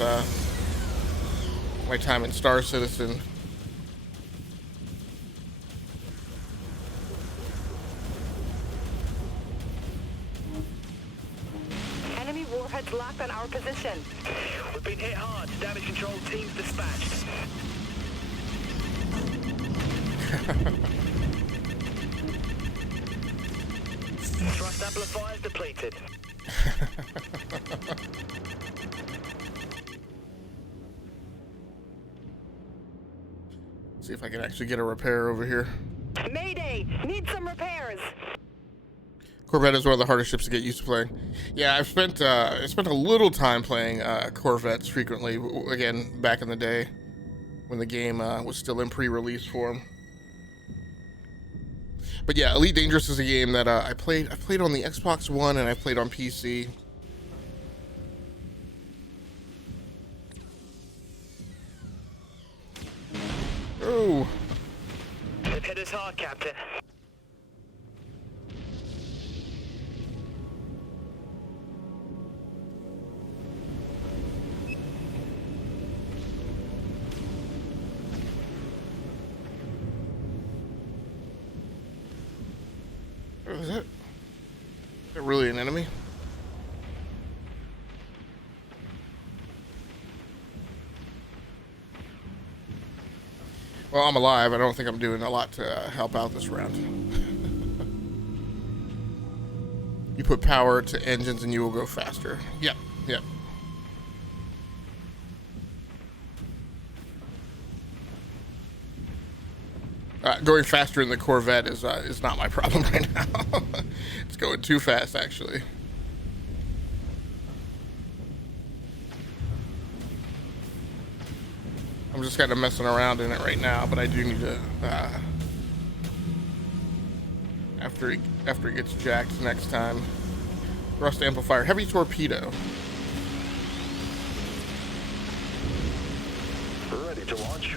my time in Star Citizen. Enemy warheads warheads locked on our position. We've been hit hard. Damage control teams dispatched. Thrust amplifiers depleted. See if I can actually get a repair over here. Mayday! Need some repairs! Corvette is one of the hardest ships to get used to playing. Yeah, I spent a little time playing Corvettes frequently. Again, back in the day when the game was still in pre-release form. But yeah, Elite Dangerous is a game that I played on the Xbox One and I played on PC. Oh. They've hit us hard, Captain. Is that really an enemy? Well, I'm alive. I don't think I'm doing a lot to help out this round. You put power to engines and you will go faster. Yep, yep. Going faster in the Corvette is not my problem right now. It's going too fast, actually. I'm just kind of messing around in it right now, but I do need to, after it gets jacked next time. Thrust amplifier, heavy torpedo. Ready to launch.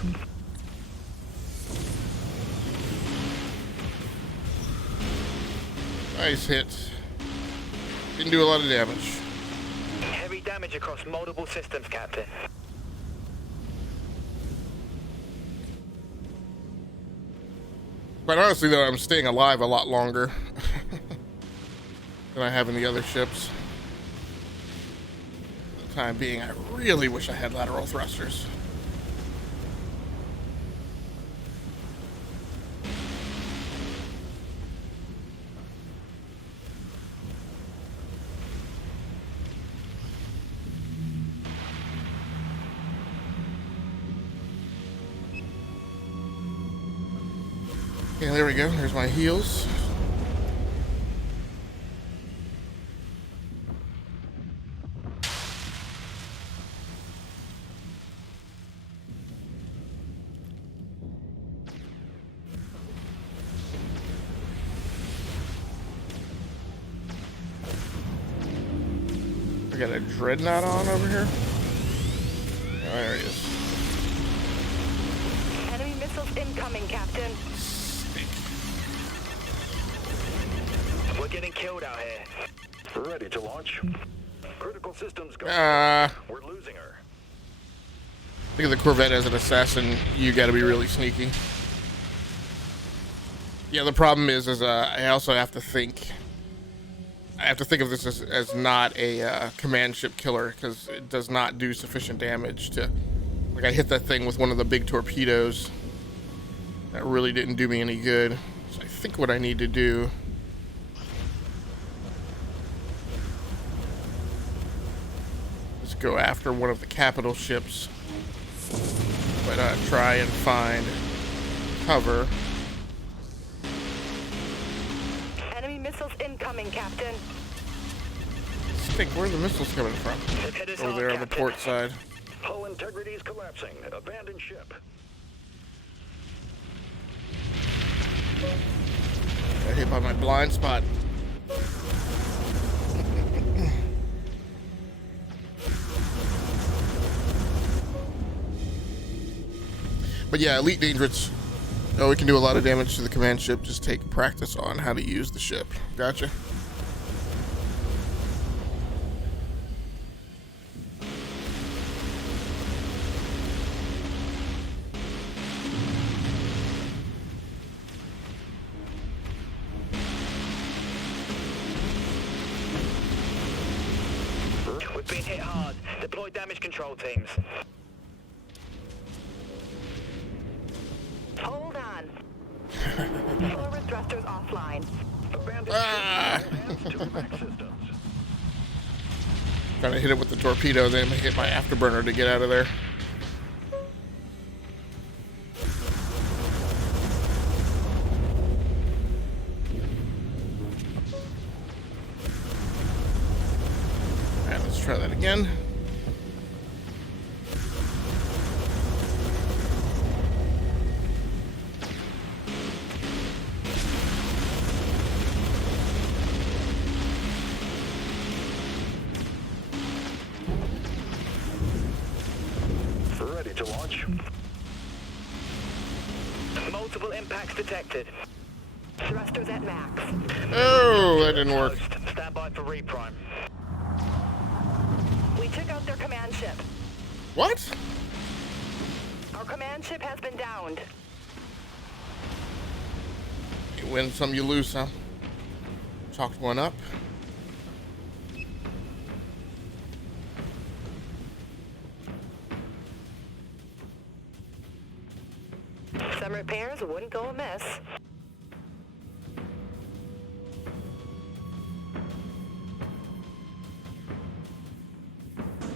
Nice hit. Didn't do a lot of damage. Heavy damage across multiple systems, Captain. Quite honestly, though, I'm staying alive a lot longer than I have in the other ships. For the time being, I really wish I had lateral thrusters. Okay, there we go. There's my heals. I got a Dreadnought on over here. Oh, there he is. Enemy missiles incoming, Captain. We're getting killed out here. Ready to launch. Critical systems go. We're losing her. Think of the Corvette as an assassin. You got to be really sneaky. Yeah, the problem is I also have to think. I have to think of this as not a command ship killer because it does not do sufficient damage to. Like I hit that thing with one of the big torpedoes. That really didn't do me any good. So I think what I need to do. Is go after one of the capital ships. But try and find cover. Enemy missiles incoming, Captain. Think, where are the missiles coming from? Over there on the port side. Hull integrity is collapsing. Abandoned ship. Got hit by my blind spot. But yeah, Elite Dangerous. Oh, we can do a lot of damage to the command ship. Just take practice on how to use the ship. Gotcha. been hit hard. Deploy damage control teams. Hold on. Forward thrusters offline. Abandoned ships to back systems. Trying to hit it with the torpedo, then hit my afterburner to get out of there. Alright, let's try that again. Ready to launch. Multiple impacts detected. Thrusters at max. Oh, that didn't work. Toast. Stand by for reprime. We took out their command ship. What? Our command ship has been downed. You win some, you lose some. Chalked one up. Some repairs wouldn't go amiss.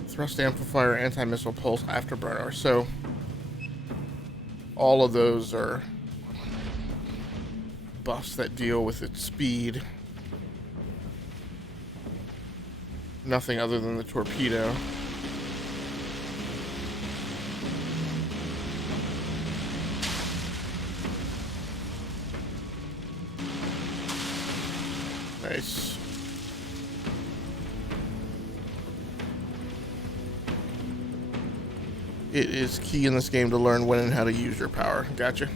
Thrust amplifier, anti-missile pulse, afterburner. So all of those are buffs that deal with its speed. Nothing other than the torpedo. Nice. It is key in this game to learn when and how to use your power. Gotcha.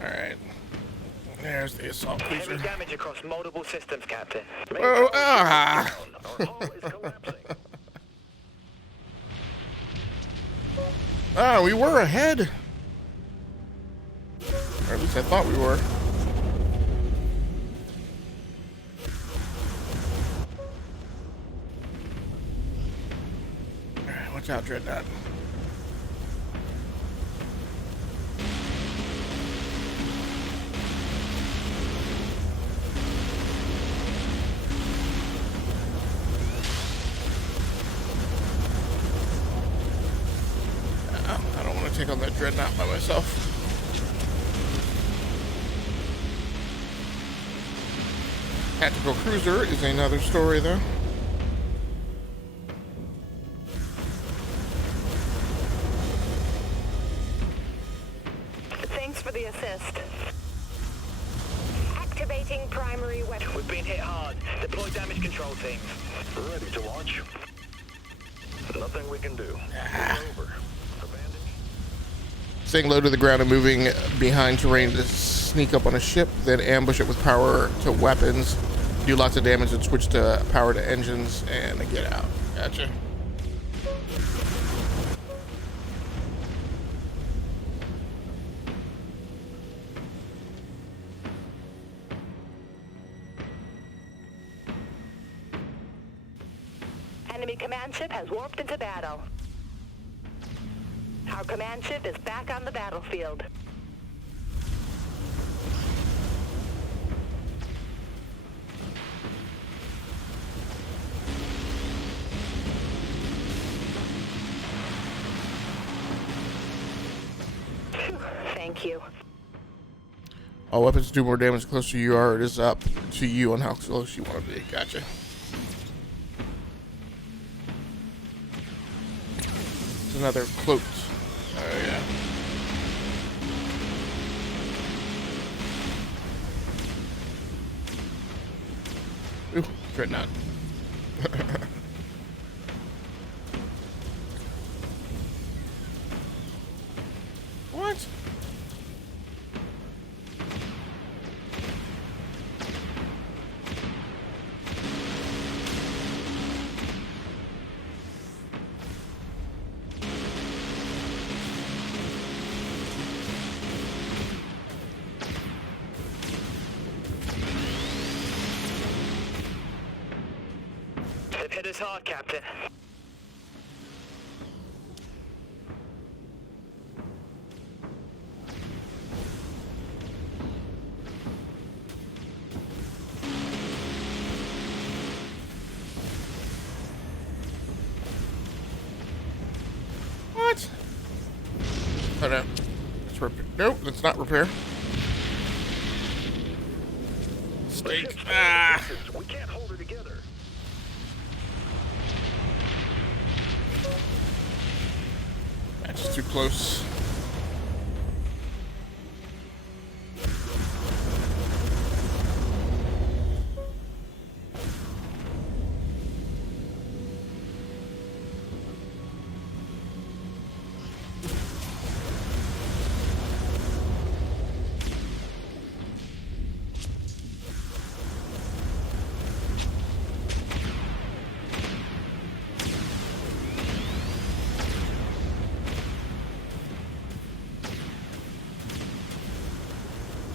Alright. There's the assault Heavy cruiser. damage across multiple systems, Captain. Oh, ah! Our hull is collapsing. Ah, we were ahead. Or at least I thought we were. Alright, watch out, Dreadnought. I don't want to take on that Dreadnought by myself. Tactical cruiser is another story, though. Thanks for the assist. Activating primary weapon. We've been hit hard. Deploy damage control teams. Ready to launch. Nothing we can do. Over. Abandoned. Staying low to the ground and moving behind terrain to sneak up on a ship, then ambush it with power to weapons, do lots of damage, and switch to power to engines and get out. Gotcha. Enemy command ship has warped into battle. Our command ship is back on the battlefield. Phew, thank you. All weapons do more damage the closer you are. It is up to you on how close you want to be. Gotcha. It's another cloaked. Oh, yeah. Ooh, Dreadnought. What? this hard, Captain. What? Hold on. Let's repair. Nope, that's not repair. Steak. Ah! We can't hold her together. That's just too close.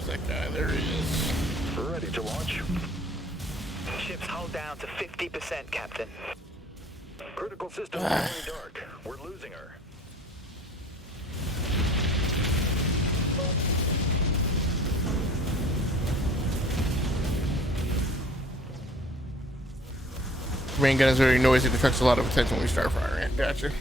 That guy, there he is. Ready to launch. Ship's hull down to 50%, Captain. Critical system is going dark. We're losing her. Main gun is very noisy. It attracts a lot of attention when we start firing. Gotcha.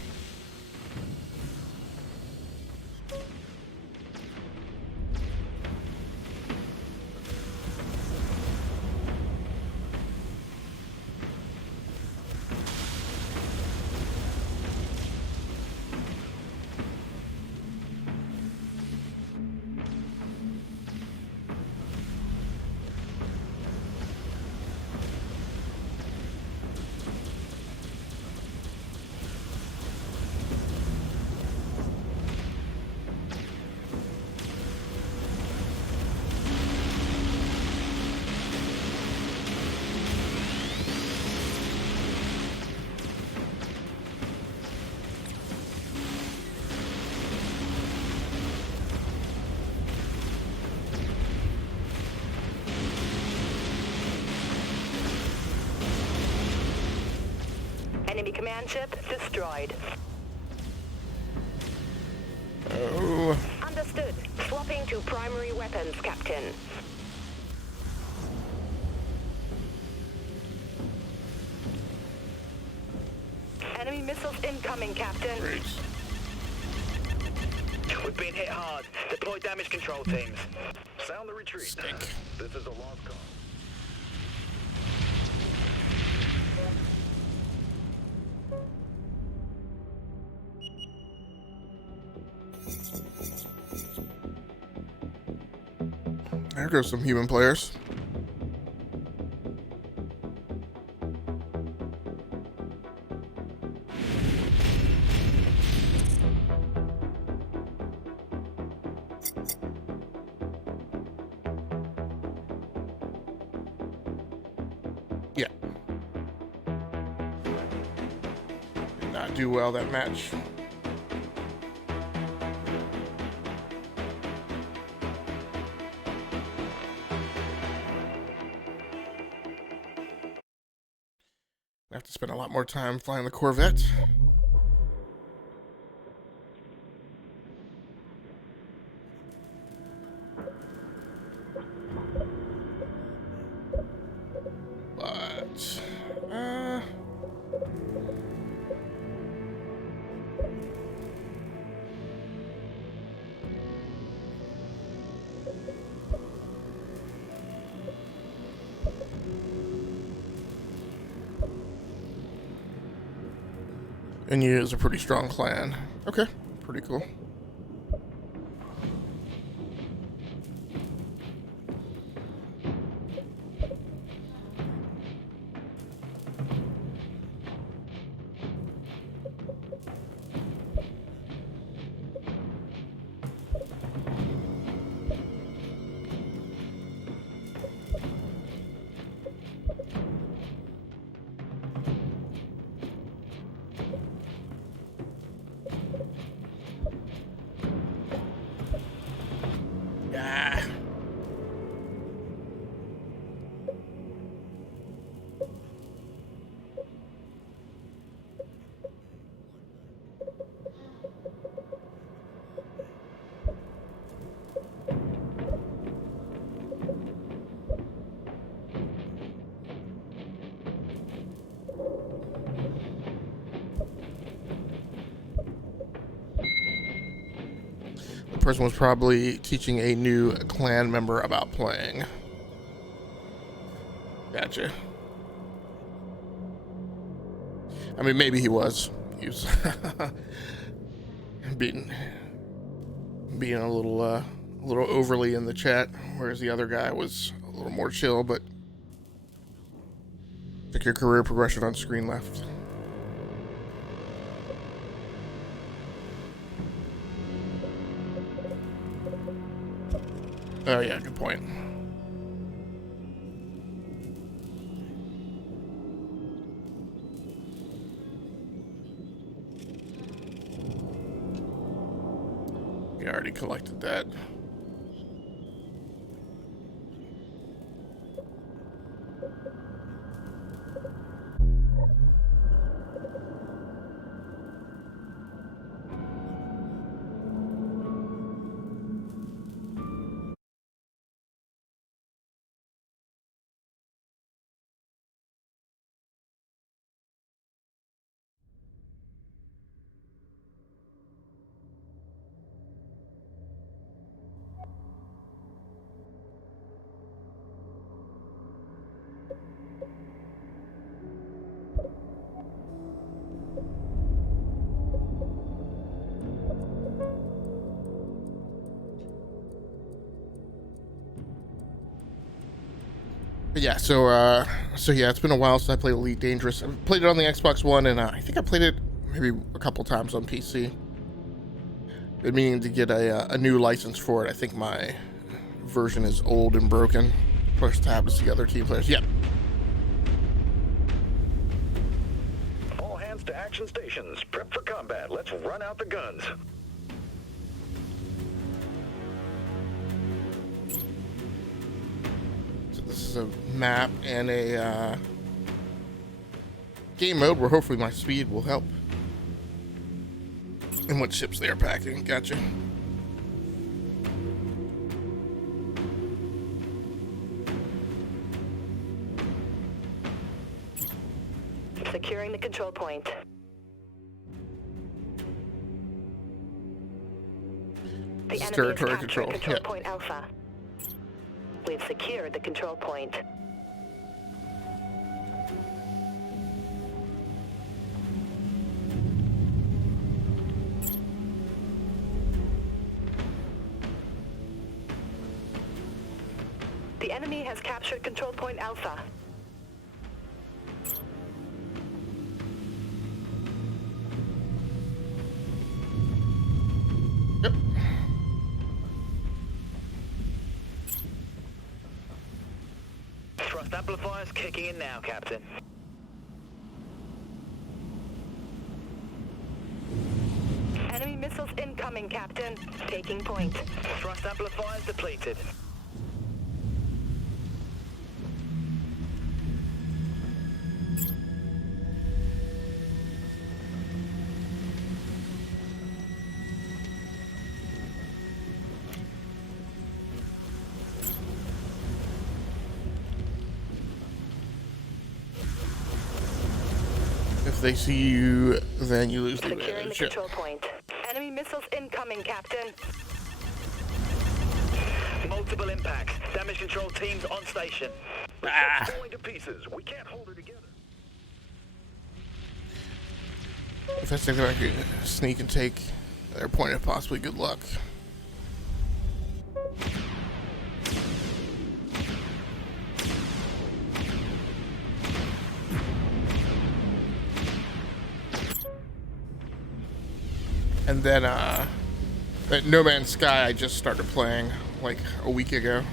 Enemy command ship destroyed. Oh. Understood. Swapping to primary weapons, Captain. Enemy missiles incoming, Captain. Great. We've been hit hard. Deploy damage control teams. Sound the retreat. Stink. This is a lost cause. There goes some human players. Yeah. Did not do well that match. I have to spend a lot more time flying the Corvette. But, and you is a pretty strong clan. Okay, pretty cool. person was probably teaching a new clan member about playing. Gotcha. I mean, maybe he was. He was being a little overly in the chat, whereas the other guy was a little more chill. But check your career progression on screen left. Oh yeah, good point. We already collected that. But yeah, so yeah, it's been a while since I played Elite Dangerous. I played it on the Xbox One, and I think I played it maybe a couple times on PC. Been meaning to get a new license for it. I think my version is old and broken. Push tabs to the other team players. Yep. All hands to action stations. Prep for combat. Let's run out the guns. This is a map and a game mode where hopefully my speed will help. And what ships they are packing. Gotcha. Securing the control point. The This is enemy territory has control. captured control Yep. point Alpha. We've secured the control point. The enemy has captured control point Alpha. Yep. Thrust amplifiers kicking in now, Captain. Enemy missiles incoming, Captain. Taking point. Thrust amplifiers depleted. If they see you, then you lose the Securing the advantage. control point. Enemy missiles incoming, Captain. Multiple impacts. Damage control teams on station. It's falling to pieces. We can't hold her together. If I think that I could sneak and take their point of possibly good luck. And then, that No Man's Sky I just started playing like a week ago.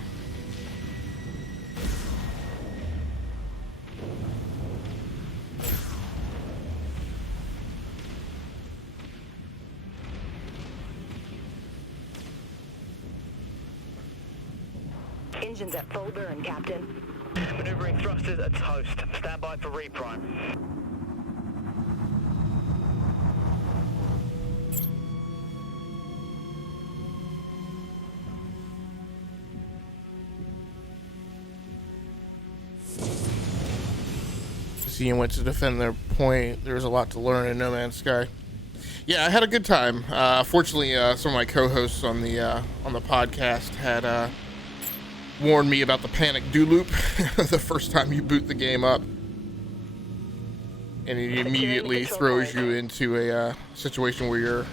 Engines at full burn, Captain. Maneuvering thrusters at toast. Stand by for reprime. Seeing went to defend their point. There's a lot to learn in No Man's Sky. Yeah, I had a good time. Fortunately, some of my co-hosts on the podcast had warned me about the panic do loop the first time you boot the game up, and it immediately throws you into a situation where you're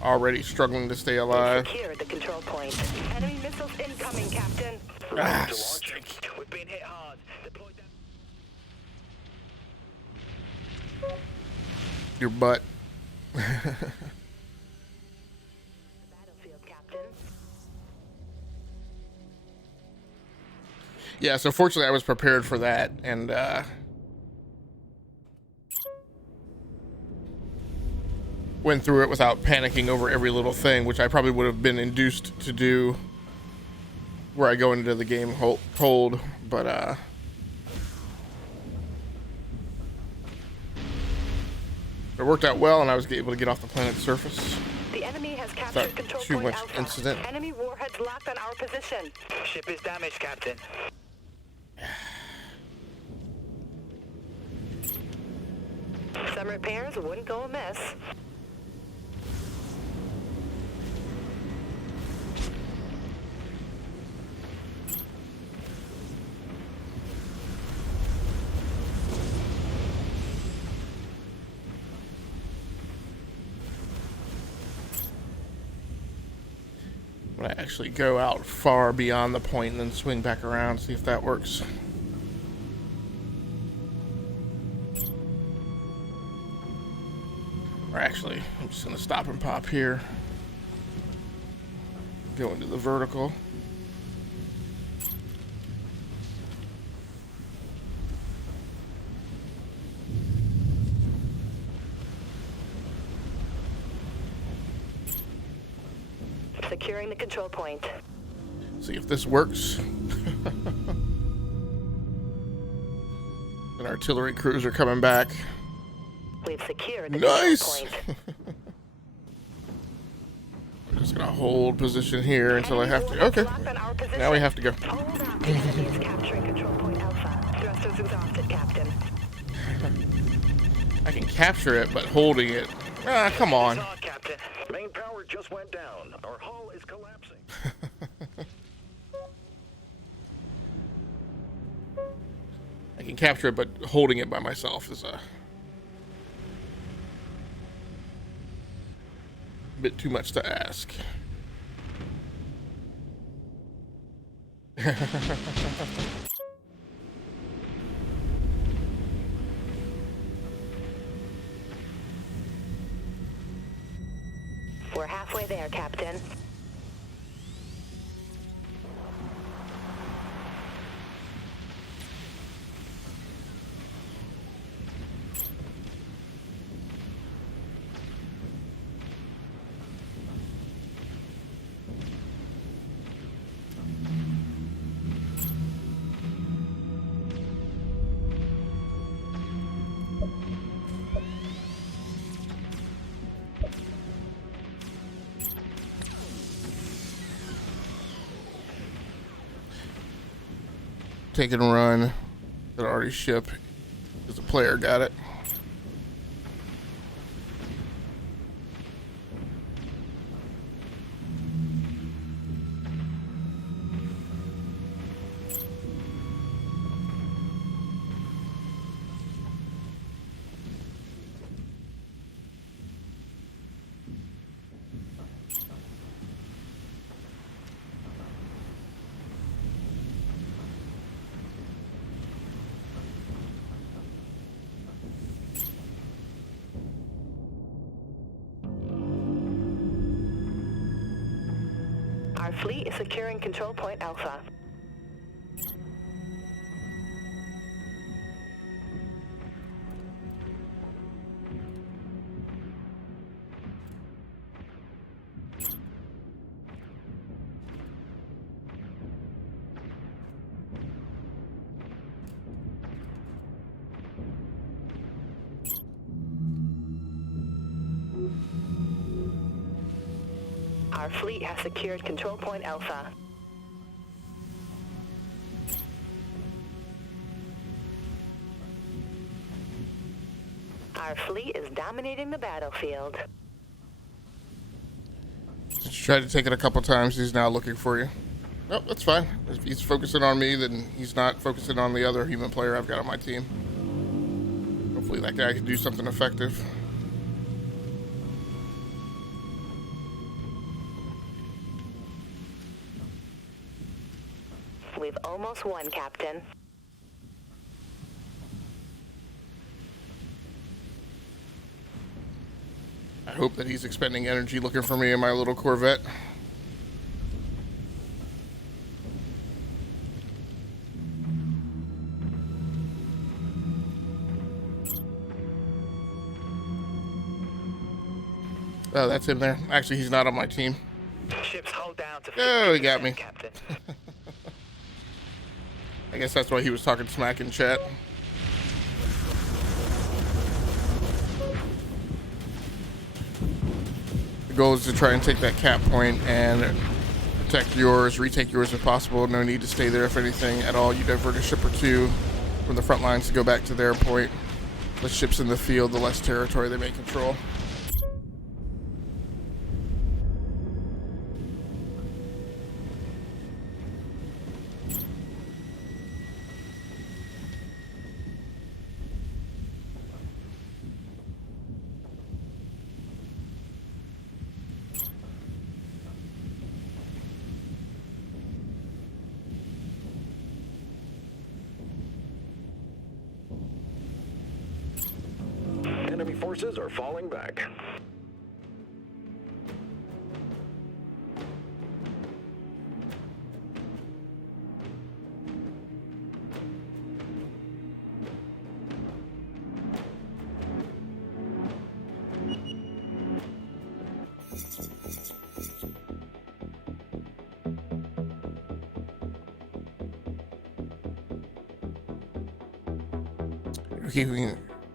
already struggling to stay alive. Secure the control point. Enemy missiles incoming, Captain. Ah, To launch. stick. We've been hit hard. Deploy that. Your butt. Battlefield, Captain. Yeah, so fortunately I was prepared for that, and went through it without panicking over every little thing, which I probably would have been induced to do where I go into the game cold, but it worked out well, and I was able to get off the planet's surface. The enemy has captured Without control too point much Alpha. incident. Enemy warheads locked on our position. Ship is damaged, Captain. Some repairs wouldn't go amiss. I'm gonna actually go out far beyond the point and then swing back around, see if that works. Or actually, I'm just gonna stop and pop here. Go into the vertical. Securing the control point. See if this works. An artillery cruiser coming back. We've secured the Nice! control point. I'm just gonna hold position here until I have to. Enemy Okay. warheads locked on our position. Now we have to go. Hold on. The enemy is capturing control point Alpha. Thrusters exhausted, Captain. I can capture it, but holding it. Ah, come on. It's hard, Captain. Main power just went down. Our hull is collapsing. I can capture it, but holding it by myself is a bit too much to ask. We're halfway there, Captain. Take and run. That already ship. Because the player got it. Our fleet is securing control point Alpha. Our fleet has secured control point Alpha. Our fleet is dominating the battlefield. Since you tried to take it a couple times, he's now looking for you. Nope, that's fine. If he's focusing on me, then he's not focusing on the other human player I've got on my team. Hopefully that guy can do something effective. We've almost won, Captain. I hope that he's expending energy looking for me in my little Corvette. Oh, that's him there. Actually, he's not on my team. Ships hold down to Oh, he got me. Captain. I guess that's why he was talking smack in chat. The goal is to try and take that cap point and protect yours, retake yours if possible. No need to stay there if anything at all. You divert a ship or two from the front lines to go back to their point. The ships in the field, the less territory they may control. Enemy forces are falling back.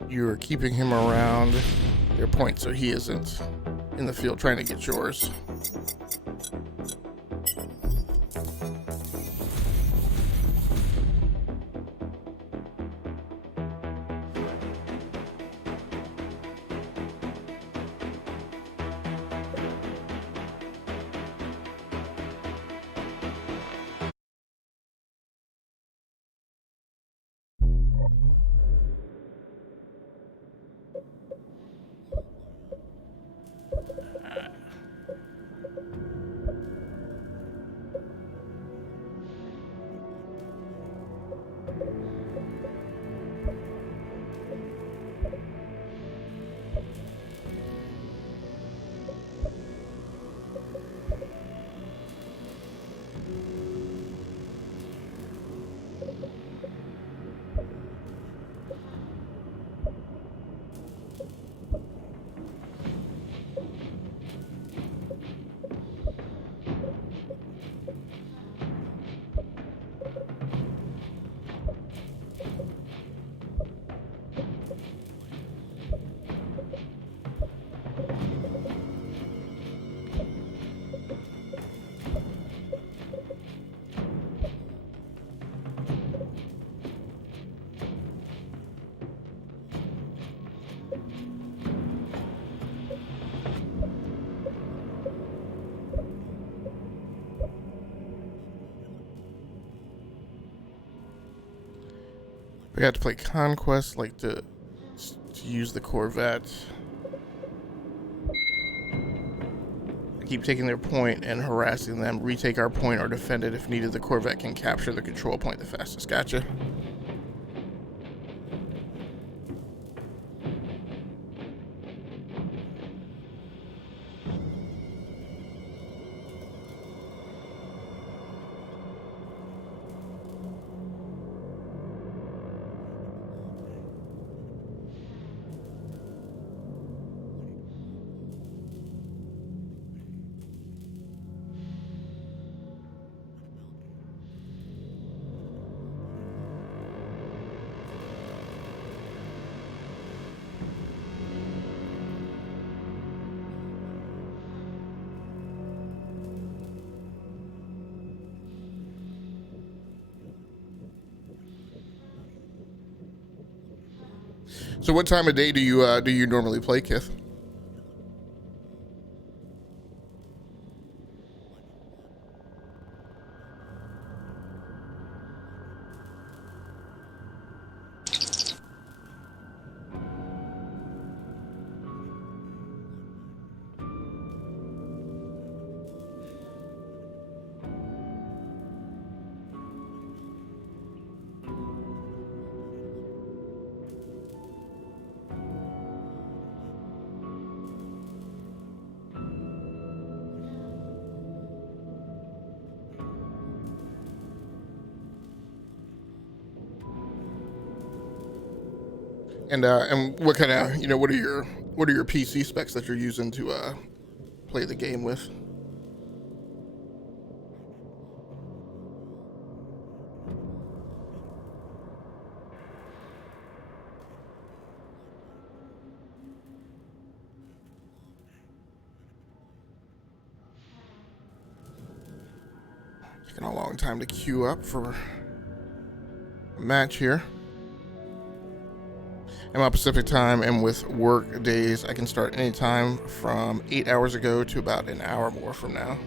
You're keeping him around your point so he isn't in the field trying to get yours. We got to play Conquest, like to use the Corvette. Keep taking their point and harassing them. Retake our point or defend it if needed. The Corvette can capture the control point the fastest. Gotcha. So what time of day do you normally play, Kith? And what kind of, what are your PC specs that you're using to play the game with? Taking a long time to queue up for a match here. I'm on Pacific time, and with work days, I can start anytime from 8 hours ago to about an hour more from now.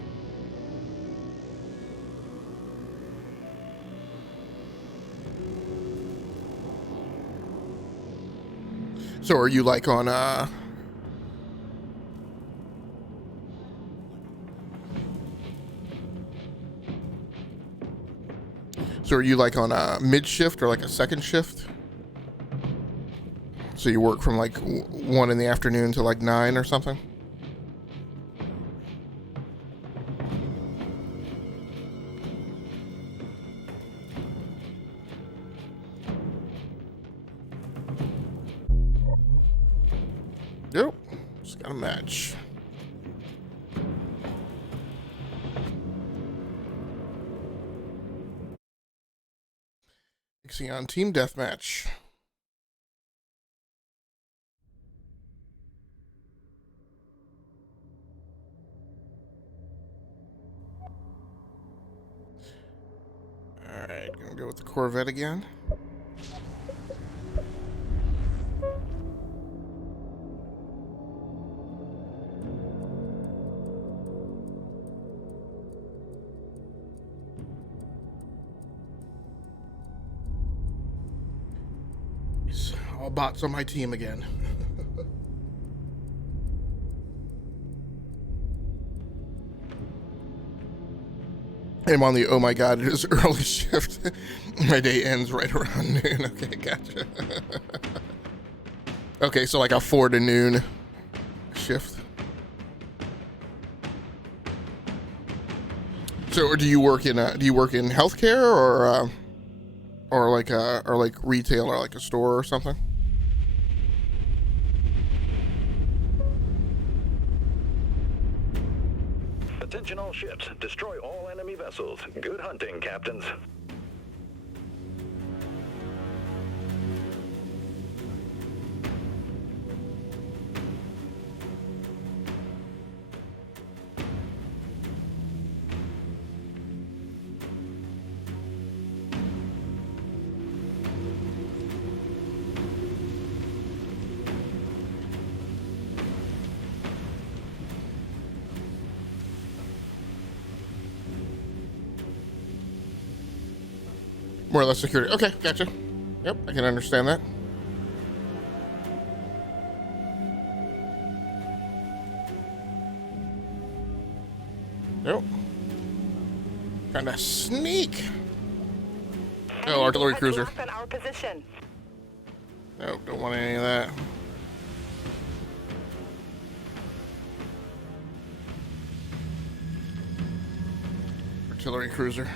So are you like on mid shift or like a second shift? So you work from like 1 in the afternoon to like 9 or something? Yep, just got a match. Ixion Team Deathmatch. Alright, gonna go with the Corvette again. It's all bots on my team again. I'm on the oh my god, it is early shift. My day ends right around noon. Okay, gotcha. Okay, so like a 4 to noon shift. So do you work in healthcare or like retail or like a store or something? Attention all ships. Destroy all enemy vessels. Good hunting, captains. More or less security. Okay, gotcha. Yep, I can understand that. Nope. Trying to sneak. Oh, artillery cruiser. In our position. Nope, don't want any of that. Artillery cruiser.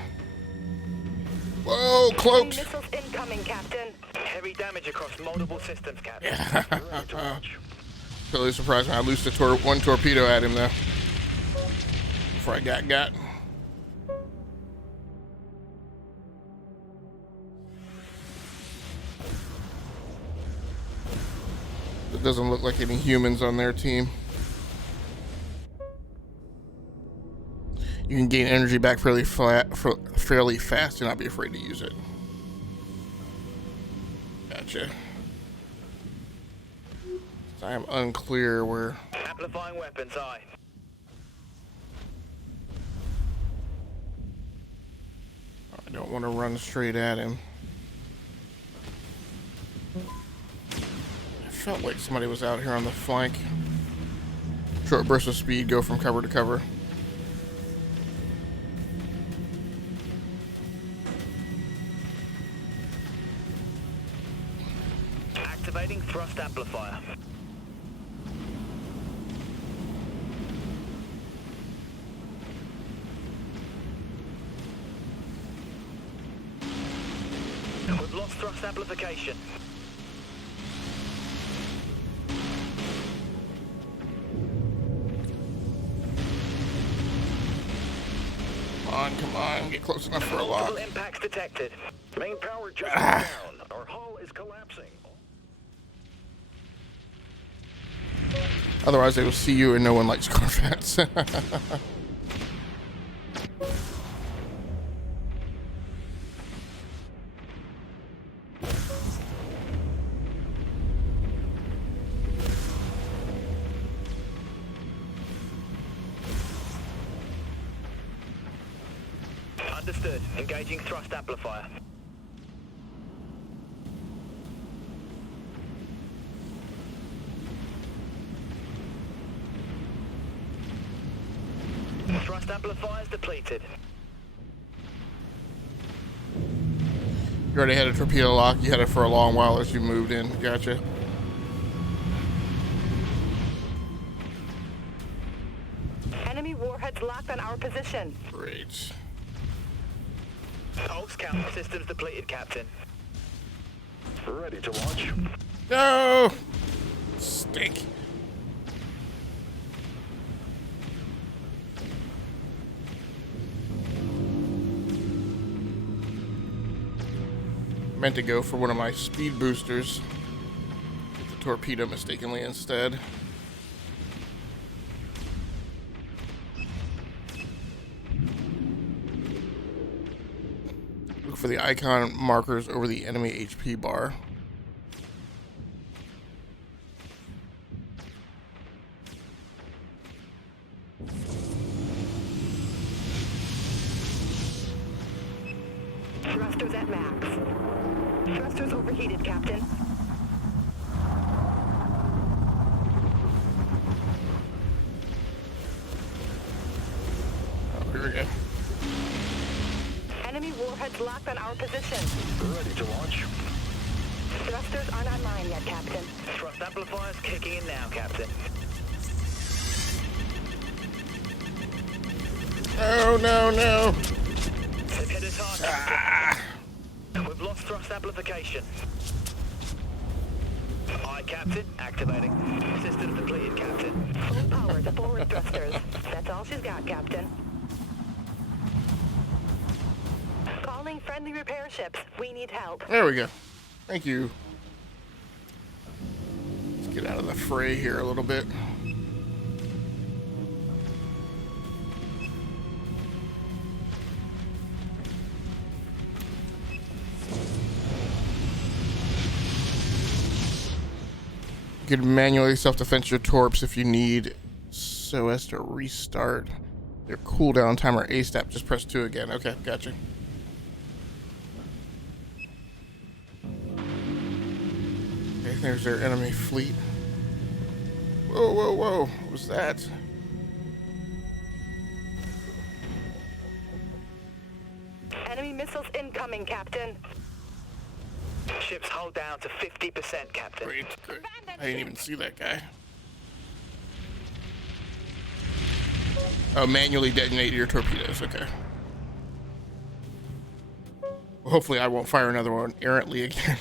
Whoa, cloaked. Missiles incoming, Captain. Heavy damage across multiple systems, Captain. Totally surprised when I loosed one torpedo at him though. Before I got. It doesn't look like any humans on their team. You can gain energy back fairly fast. Do not be afraid to use it. Gotcha. I am unclear where. Amplifying weapons, aye. I don't want to run straight at him. I felt like somebody was out here on the flank. Short burst of speed, go from cover to cover. Activating thrust amplifier. We've lost thrust amplification. Come on, get close enough for a lock. Multiple impacts detected. Main power just went down. Our hull is collapsing. Otherwise, they will see you and no one likes Corvettes. Understood. Engaging thrust amplifier. Thrust amplifiers depleted. You already had a torpedo lock. You had it for a long while as you moved in. Gotcha. Enemy warheads locked on our position. Great. Pulse counter systems depleted, Captain. Ready to launch. No! Stink. Meant to go for one of my speed boosters. Get the torpedo mistakenly instead. Look for the icon markers over the enemy HP bar. Thrusters at max. Thrusters overheated, Captain. Oh, here we go. Enemy warheads locked on our position. Ready to launch. Thrusters aren't online yet, Captain. Thrust amplifiers kicking in now, Captain. Oh, no, no. They've hit us hard, Captain. We've lost thrust amplification. Aye, Captain. Activating. Systems depleted, Captain. Full power to forward thrusters. That's all she's got, Captain. Calling friendly repair ships. We need help. There we go. Thank you. Let's get out of the fray here a little bit. You can manually self-defense your torps if you need, so as to restart their cooldown timer ASAP. Just press 2 again. Okay, gotcha. Okay, there's their enemy fleet. Whoa, whoa, whoa. What was that? Enemy missiles incoming, Captain. Ships hull down to 50%, Captain. Great, great. I didn't even see that guy. Oh, manually detonate your torpedoes. Okay. Well, hopefully I won't fire another one errantly again.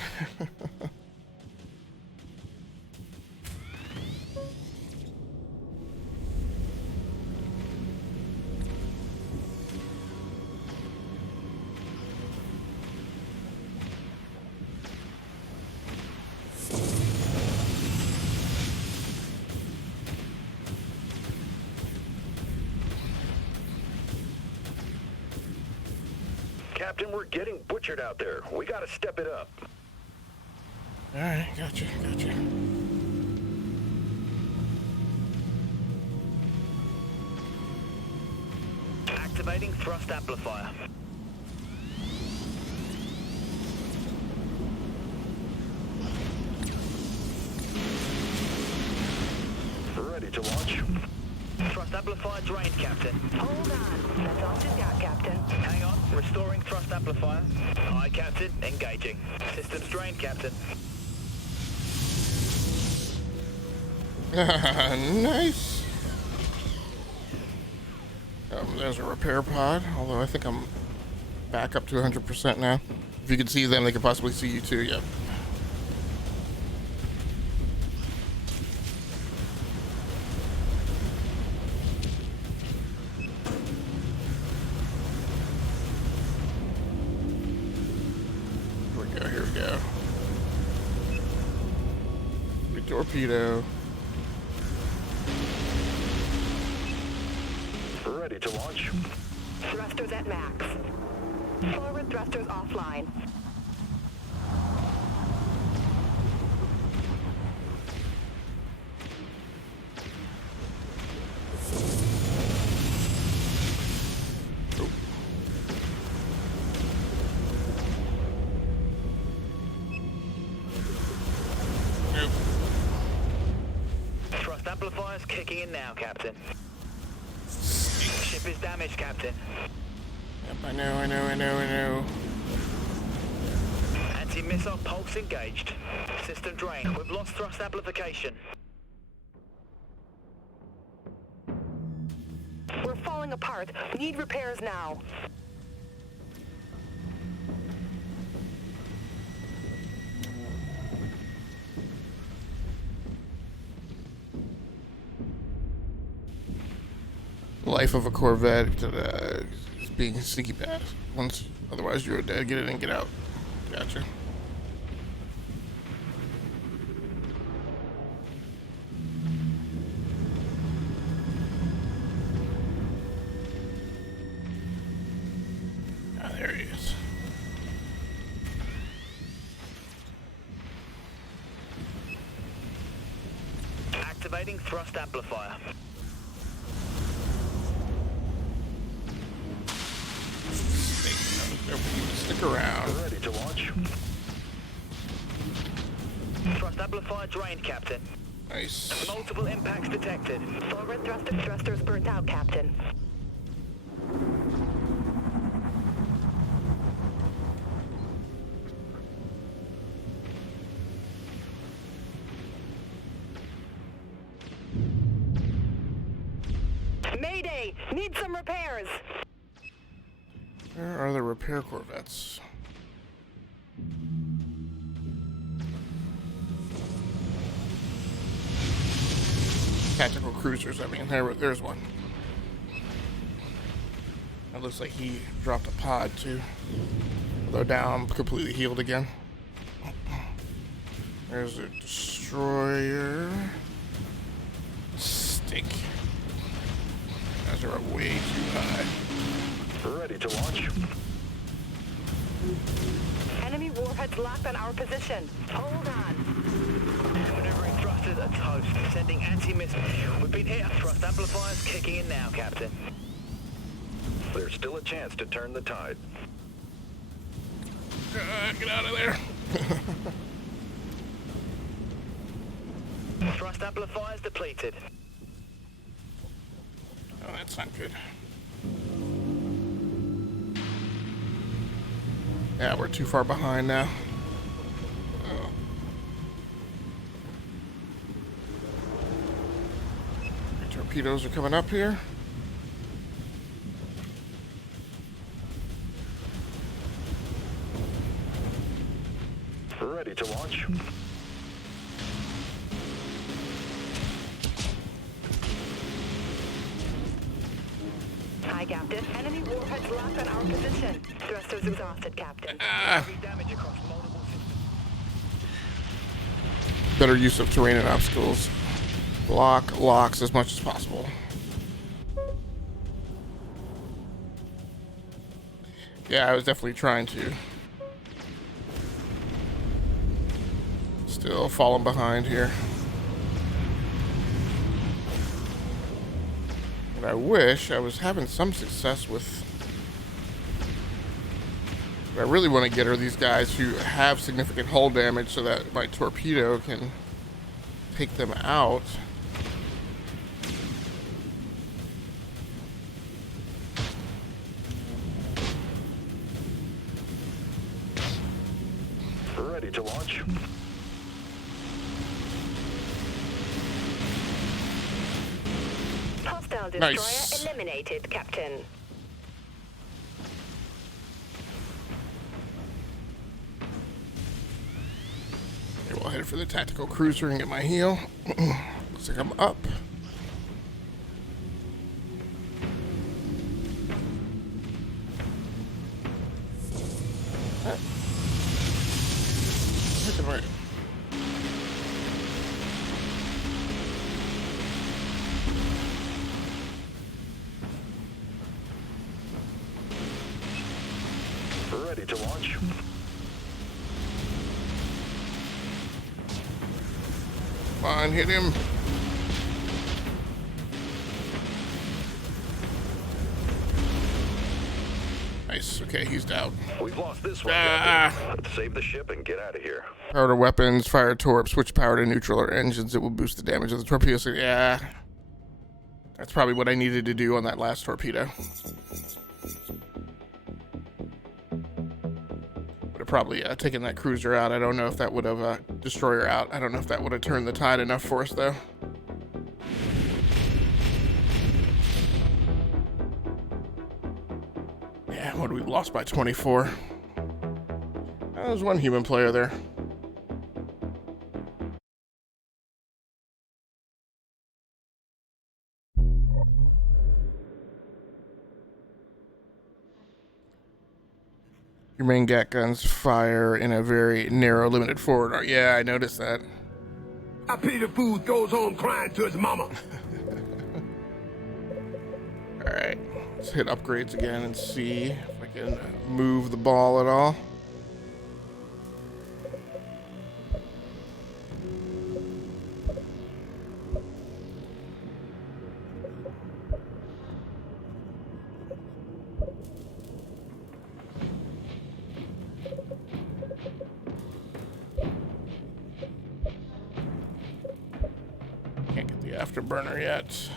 Captain, we're getting butchered out there. We gotta step it up. Alright, gotcha, gotcha. Activating thrust amplifier. Ready to launch. Thrust amplifier drained, Captain. Hold on. That's all she's got, Captain. Hang on. Restoring thrust amplifier. Aye, Captain. Engaging. Systems drained, Captain. Nice. There's a repair pod, although I think I'm back up to 100% now. If you can see them, they could possibly see you too. Yep. Here we go. Torpedo. Ready to launch. Thrusters at max. Forward thrusters offline. Thrust amplifiers kicking in now, Captain. Ship is damaged, Captain. Yep, I know. Anti-missile pulse engaged. System drained. We've lost thrust amplification. We're falling apart. Need repairs now. Life of a Corvette is being sneaky bad. Once, otherwise you're dead. Get in and get out. Gotcha. Ah, there he is. Activating thrust amplifier. Stick around. Ready to launch. Thrust amplifier drained, Captain. Nice. Multiple impacts detected. Forward thrusters burnt out, Captain. Mayday! Need some repairs! Where are the repair corvettes? Tactical cruisers, I mean, there's one. It looks like he dropped a pod too. Although now I'm completely healed again. There's a destroyer. Stink. Guys are way too high. Ready to launch. Enemy warheads locked on our position. Hold on. Maneuvering thrusters are toast. Sending anti-missile. We've been hit. Thrust amplifiers kicking in now, Captain. There's still a chance to turn the tide. Get out of there. Thrust amplifiers depleted. Oh, that's not good. Yeah, we're too far behind now. Oh. The torpedoes are coming up here. Ready to launch. Hi, Captain. Enemy warheads locked on our position. Thrusters exhausted, Captain. Heavy damage across multiple systems. Better use of terrain and obstacles. Block locks as much as possible. Yeah, I was definitely trying to. Still falling behind here. I wish I was having some success with. What I really want to get are these guys who have significant hull damage so that my torpedo can take them out. Ready to launch. Hostile destroyer Nice. eliminated, Captain. Okay, we'll head for the tactical cruiser and get my heal. Looks like I'm up. Right. Ready to launch. Come on, hit him. Nice. Okay, he's down. We've lost this one. Ah. Captain. Let's save the ship and get out of here. Power to weapons, fire torp, switch power to neutral or engines. It will boost the damage of the torpedo. So, yeah. That's probably what I needed to do on that last torpedo. Would have probably taken that cruiser out. I don't know if that would have destroyer out. I don't know if that would have turned the tide enough for us, though. Yeah, what we lost by 24. That was one human player there. Your main gat guns fire in a very narrow, limited forward arc. Yeah, I noticed that. I pity the fool goes home crying to his mama. Alright, let's hit upgrades again and see if I can move the ball at all. Can't get the afterburner yet.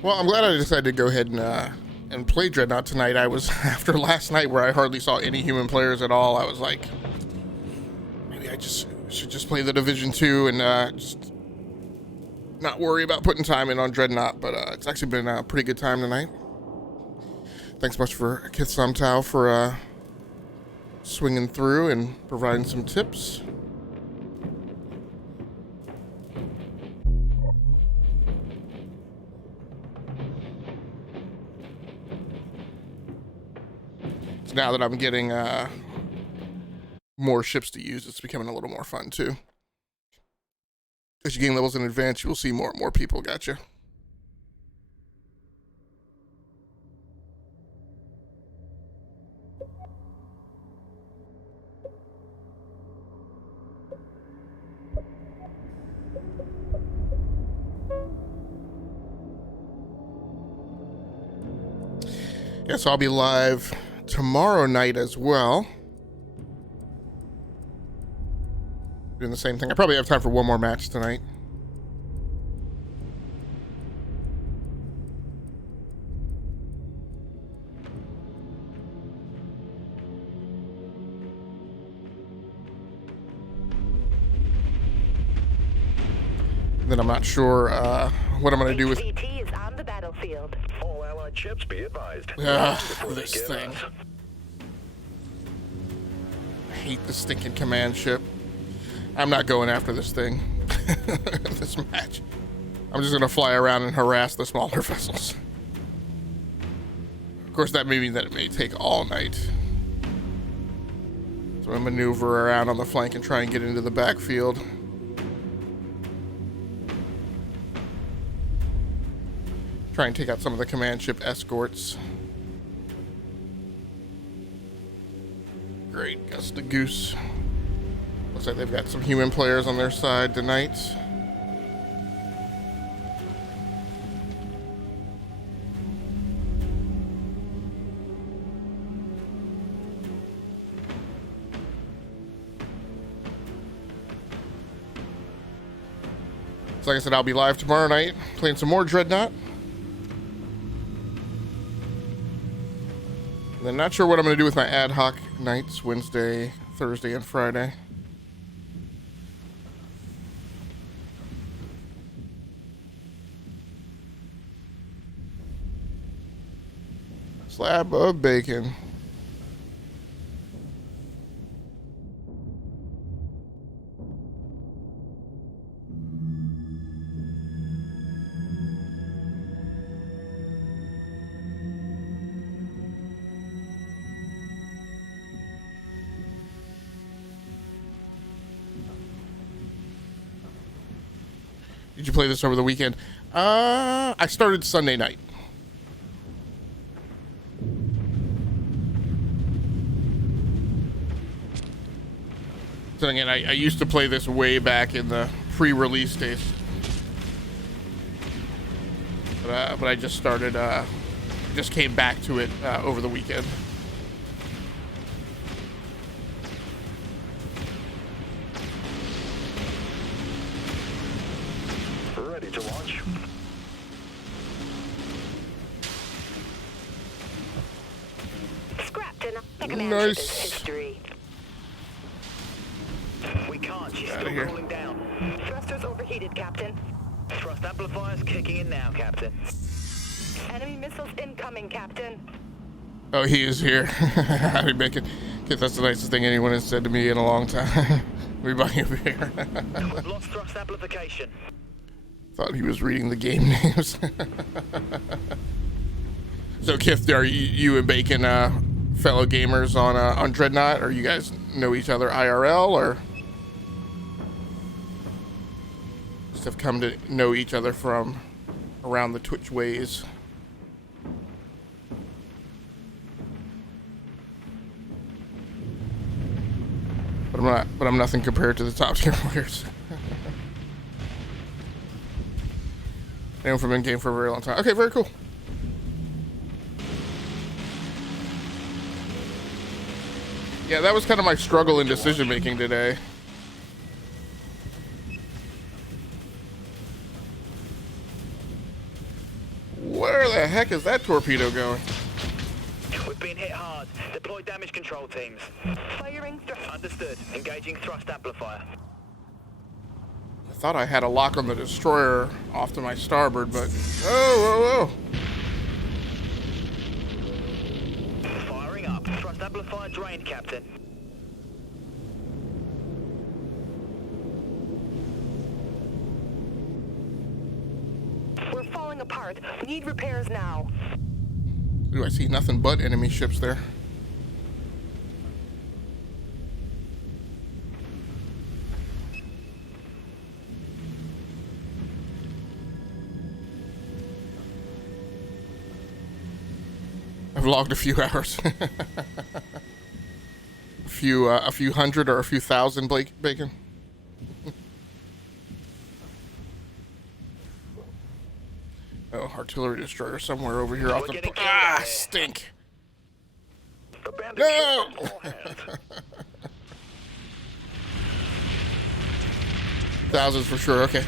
Well, I'm glad I decided to go ahead and play Dreadnought tonight. I was, after last night where I hardly saw any human players at all, I was like, maybe I should just play the Division 2 and just not worry about putting time in on Dreadnought, but it's actually been a pretty good time tonight. Thanks much for Kith Samtao for swinging through and providing some tips. So now that I'm getting more ships to use, it's becoming a little more fun too. As you gain levels in advance, you will see more and more people. Gotcha. Yeah, so I'll be live tomorrow night as well. Doing the same thing. I probably have time for one more match tonight. Then I'm not sure what I'm going to do with HVT is on the battlefield. All Allied ships, be advised. this Get thing. us. I hate the stinking command ship. I'm not going after this thing. This match. I'm just going to fly around and harass the smaller vessels. Of course, that may mean that it may take all night. So I maneuver around on the flank and try and get into the backfield. Try and take out some of the command ship escorts. great. Gus the Goose. Looks like they've got some human players on their side tonight. So like I said, I'll be live tomorrow night playing some more Dreadnought. And then not sure what I'm going to do with my ad hoc nights, Wednesday, Thursday, and Friday. Slab of bacon. Did you play this over the weekend? I started Sunday night. So again, I used to play this way back in the pre-release days. But I just started, just came back to it over the weekend. Ready to launch. Scrapped and the command ship is Nice. history. We can't. She's Outta still here. rolling down. Thrusters overheated, Captain. Thrust amplifiers kicking in now, Captain. Enemy missiles incoming, Captain. Oh, he is here. Howdy, Bacon. Kid, that's the nicest thing anyone has said to me in a long time. Everybody over here. We've lost thrust amplification. Thought he was reading the game names. So, Kith, are you and Bacon fellow gamers on Dreadnought, or you guys know each other IRL, or just have come to know each other from around the Twitch ways? But I'm nothing compared to the top tier players. Anyone from in-game for a very long time. Okay, very cool. Yeah, that was kind of my struggle in decision making today. Where the heck is that torpedo going? We've been hit hard. Deploy damage control teams. Firing thrust. Understood. Engaging thrust amplifier. I thought I had a lock on the destroyer off to my starboard, but whoa, whoa, whoa. Firing up. Thrust amplifier drained, Captain. We're falling apart. We need repairs now. Ooh, I see nothing but enemy ships there. I've logged a few hours. a few hundred or a few thousand, Bacon. Oh, artillery destroyer somewhere over here off the... getting killed Ah, out here. stink. Abandoned No! ship in all hands. Thousands for sure, okay.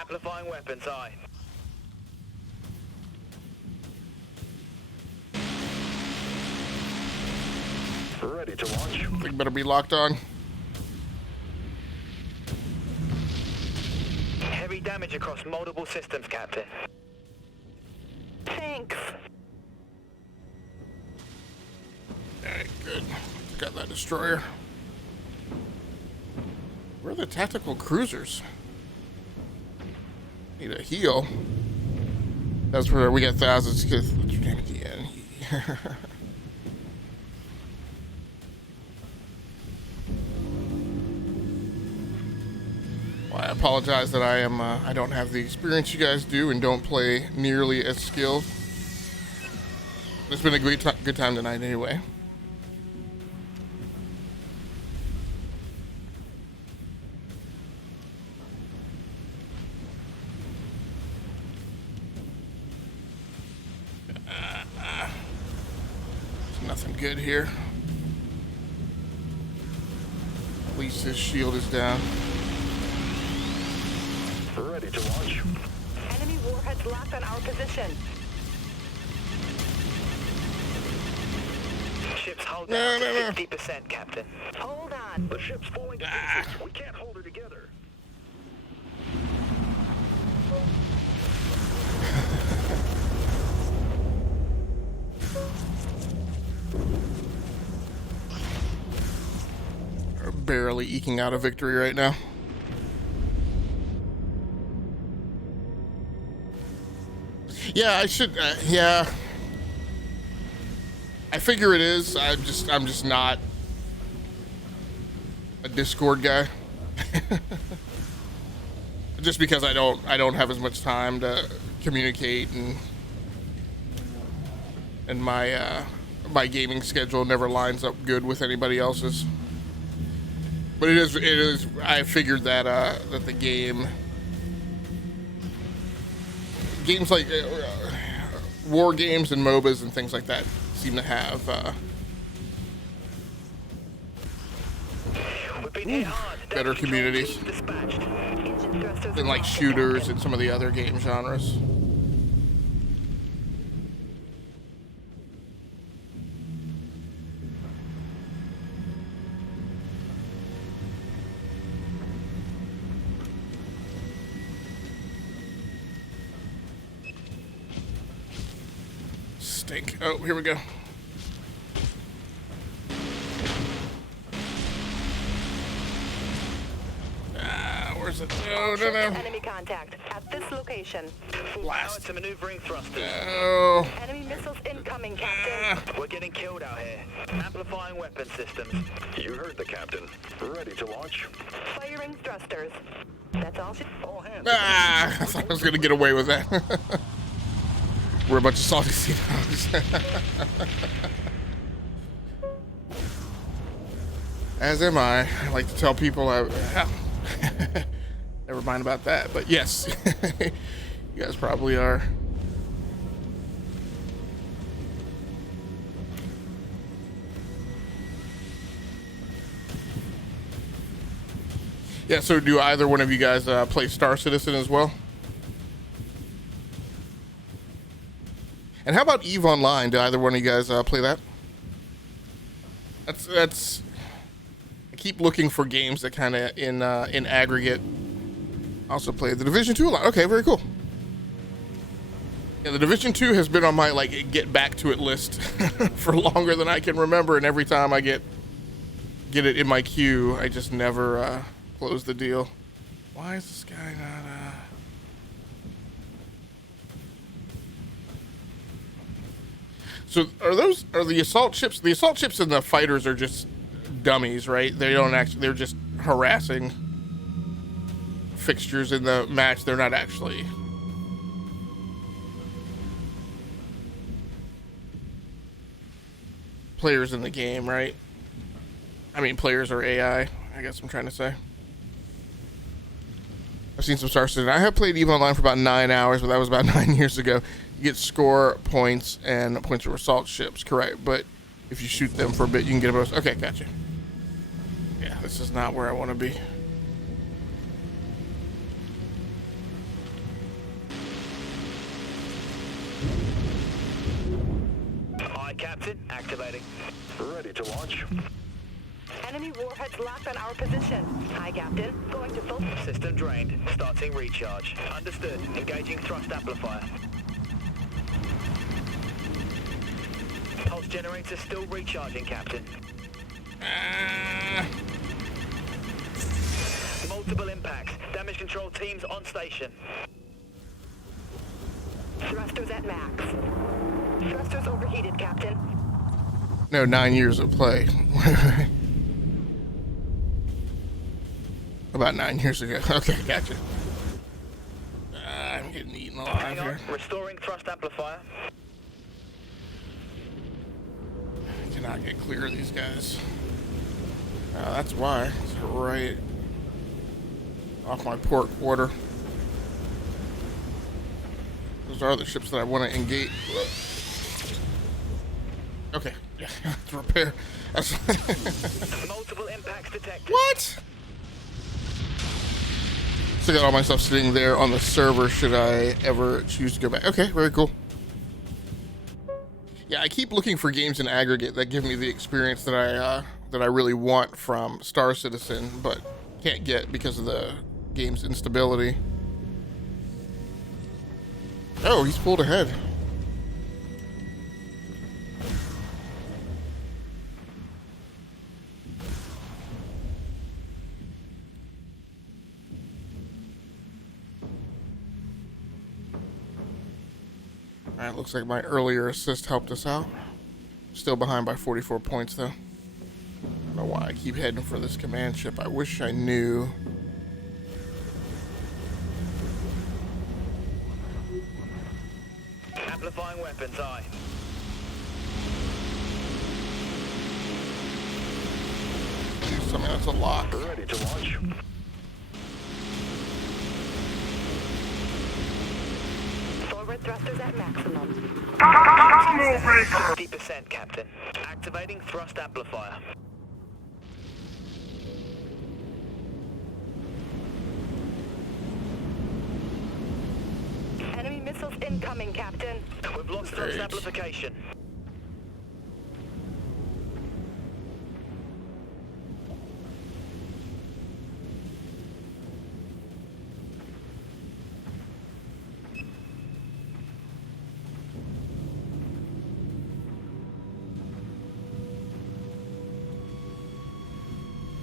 Amplifying weapons, aye. Ready to launch. Thing better be locked on. Heavy damage across multiple systems, Captain. Thanks. Alright, good. Got that destroyer. Where are the tactical cruisers? Need a heal. That's where we got thousands. Damn it, the end. Well, I apologize that I don't have the experience you guys do and don't play nearly as skilled. It's been a good time tonight anyway. Nothing good here. At least his shield is down. Ready to launch. Enemy warheads locked on our position. Ship's hold No, down no, no. to 50%, Captain. Hold on. The ship's falling to pieces. We can't hold her together. We're barely eking out a victory right now. Yeah, I should. Yeah, I figure it is. I'm just not a Discord guy. Just because I don't have as much time to communicate, and my gaming schedule never lines up good with anybody else's. But it is. I figured that that the games like war games and MOBAs and things like that seem to have We've been hit hard. better communities Dispatched. Engine thrusters than like locked. shooters and some of the other game genres. Stink. Oh, here we go. Where's it? No, no, no. Enemy contact at this location. Power to maneuvering thrusters. No. Enemy missiles incoming, Captain. We're getting killed out here. Amplifying weapon systems. You heard the captain. Ready to launch. Firing thrusters. That's all she... All hands. Ah, I thought I was gonna get away with that. We're a bunch of salty sea dogs. As am I. I like to tell people never mind about that, but yes. You guys probably are. Yeah, so do either one of you guys play Star Citizen as well? And how about EVE Online? Do either one of you guys play that? That's. I keep looking for games that kind of in aggregate. Also play the Division 2 a lot. Okay, very cool. Yeah, the Division 2 has been on my like get back to it list for longer than I can remember, and every time I get it in my queue, I just never close the deal. Why is this guy not? So are the assault ships? The assault ships and the fighters are just dummies, right? They don't actually. They're just harassing fixtures in the match. They're not actually. Players in the game, right? I mean, players are AI. I guess I'm trying to say. I've seen some Star Citizen. I have played EVE Online for about 9 hours, but that was about 9 years ago. You get score points and points for assault ships, correct? But if you shoot them for a bit, you can get a bonus. Okay, gotcha. Yeah, this is not where I want to be. Aye, Captain. Activating. Ready to launch. Enemy warheads locked on our position. Hi, Captain. Going to full... System drained. Starting recharge. Understood. Engaging thrust amplifier. Pulse generator still recharging, Captain. Multiple impacts. Damage control teams on station. Thrusters at max. Thrusters overheated, Captain. No, 9 years of play. About 9 years ago. Okay, gotcha. I'm getting eaten alive Hang on, here. restoring thrust amplifier. Cannot get clear of these guys. That's why. It's right off my port quarter. Those are the ships that I want to engage. Okay, yeah, to repair. Multiple impacts detected. What? So I got all my stuff sitting there on the server should I ever choose to go back. Okay, very cool. Yeah, I keep looking for games in aggregate that give me the experience that I really want from Star Citizen, but can't get because of the game's instability. Oh, he's pulled ahead. Alright, looks like my earlier assist helped us out. Still behind by 44 points, though. I don't know why I keep heading for this command ship. I wish I knew. Amplifying weapons, aye. I mean, that's a lock. Ready to launch. Forward thrusters at maximum. 50%, Captain. Activating thrust amplifier. Enemy missiles incoming, Captain. We've lost thrust amplification.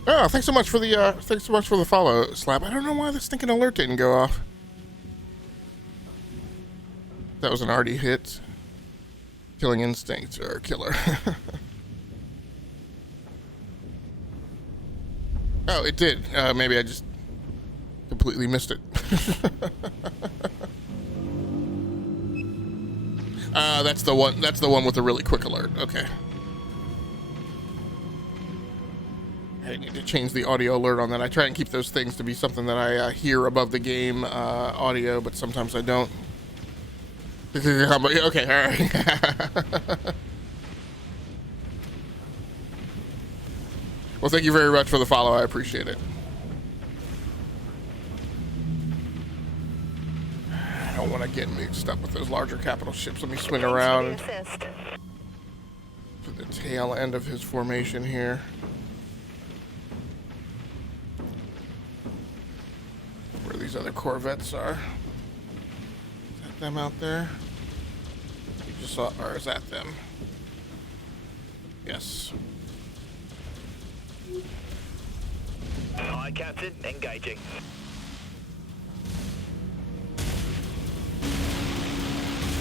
Oh, thanks so much for the follow, Slap. I don't know why the stinking alert didn't go off. That was an already hit. Killing instincts or killer. Oh, it did. Maybe I just completely missed it. That's the one. That's the one with the really quick alert. Okay. I need to change the audio alert on that. I try and keep those things to be something that I hear above the game audio, but sometimes I don't. Okay, all right. Well, thank you very much for the follow. I appreciate it. I don't want to get mixed up with those larger capital ships. Let me swing around to the tail end of his formation here. Where these other corvettes are. Is that them out there? You just saw, or is that them? Yes. Aye, Captain. Engaging.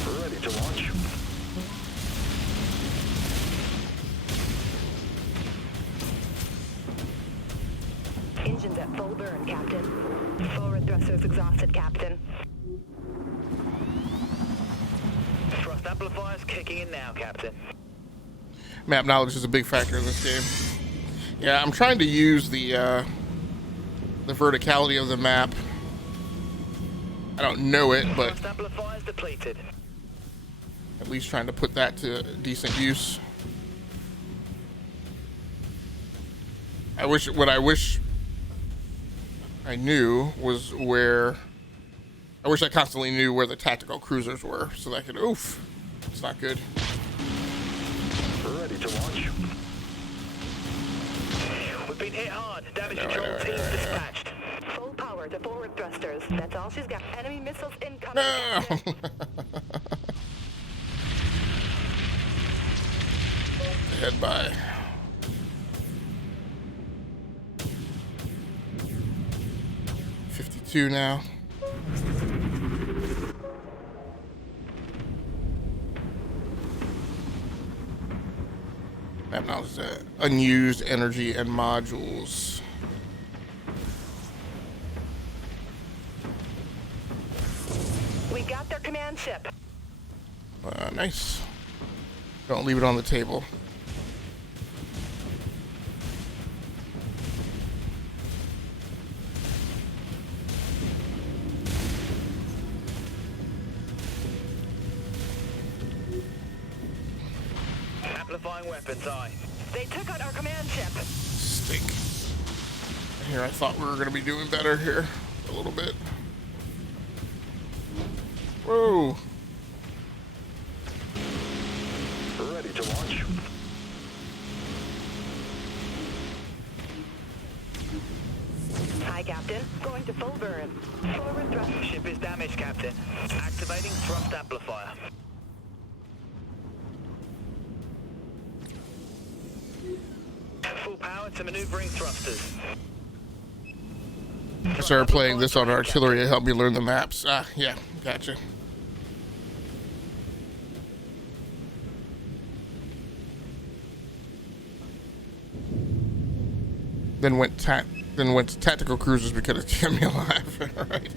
Ready to launch. Engines at full burn, Captain. Forward thrusters exhausted, Captain. Thrust amplifiers kicking in now, Captain. Map knowledge is a big factor in this game. Yeah, I'm trying to use the verticality of the map. I don't know it, but Thrust amplifiers depleted. at least trying to put that to decent use. What I wish I knew was where. I wish I constantly knew where the tactical cruisers were, so that I could. Oof, it's not good. Ready to launch. We've been hit hard. Damage control team dispatched. Full power to forward thrusters. That's all she's got. Enemy missiles incoming, No. Captain. Head by. $52 now. Map knowledge, unused energy and modules. We got their command ship. Nice. Don't leave it on the table. Amplifying weapons, aye. They took out our command ship. Stink. Here, I thought we were going to be doing better here a little bit. Whoa. Ready to launch. Hi, Captain. Going to full burn. Forward thrust. Ship is damaged, Captain. Activating thrust amplifier. Full power to maneuvering thrusters. I started playing this on artillery to help me learn the maps. Ah, yeah, gotcha. Then went to tactical cruisers because it kept me alive. All right.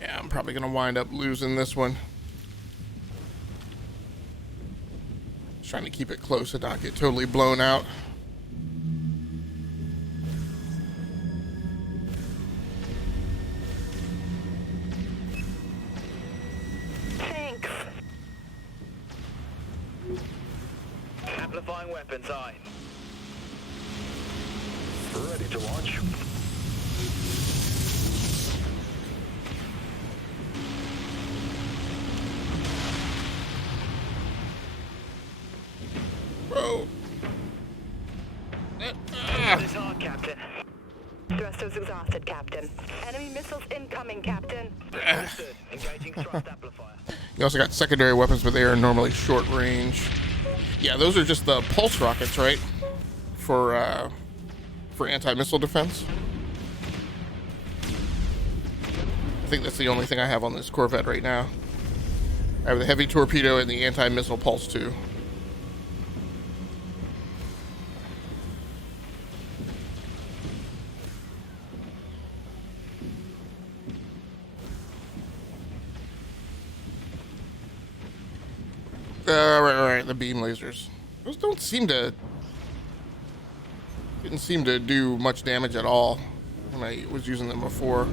Yeah, I'm probably gonna wind up losing this one. Just trying to keep it close and not get totally blown out. Thanks. Amplifying weapons, aye. Ready to launch. Bro. This hard, Captain. Thrusters exhausted, Captain. Enemy missiles incoming, Captain. Understood. Engaging thrust amplifier. You also got secondary weapons, but they are normally short range. Yeah, those are just the pulse rockets, right? For anti-missile defense. I think that's the only thing I have on this Corvette right now. I have the heavy torpedo and the anti-missile pulse too. Right, the beam lasers. Those didn't seem to do much damage at all when I was using them before.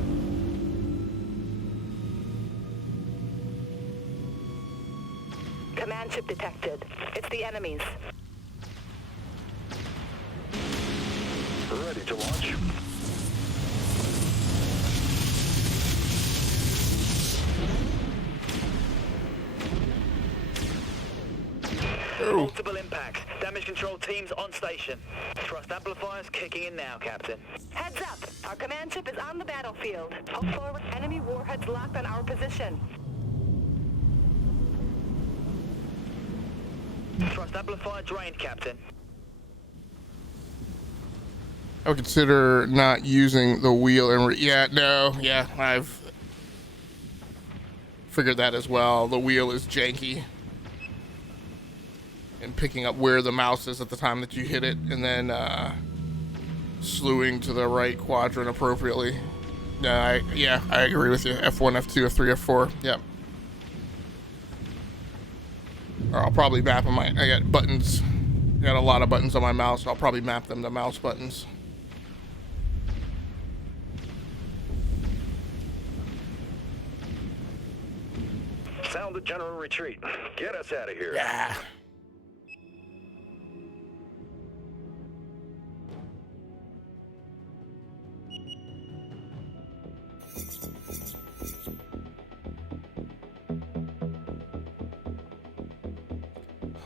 Command ship detected. It's the enemies. Ready to launch. Multiple impacts. Damage control teams on station. Thrust amplifiers kicking in now, Captain. Heads up! Our command ship is on the battlefield. Hold forward. Enemy warheads locked on our position. Thrust amplifier drained, Captain. I would consider not using the wheel and I've figured that as well. The wheel is janky. And picking up where the mouse is at the time that you hit it, and then slewing to the right quadrant appropriately. I agree with you. F1, F2, F3, F4. Yep. Or I'll probably map them. I got buttons. I got a lot of buttons on my mouse. So I'll probably map them to mouse buttons. Sound the general retreat. Get us out of here. Yeah.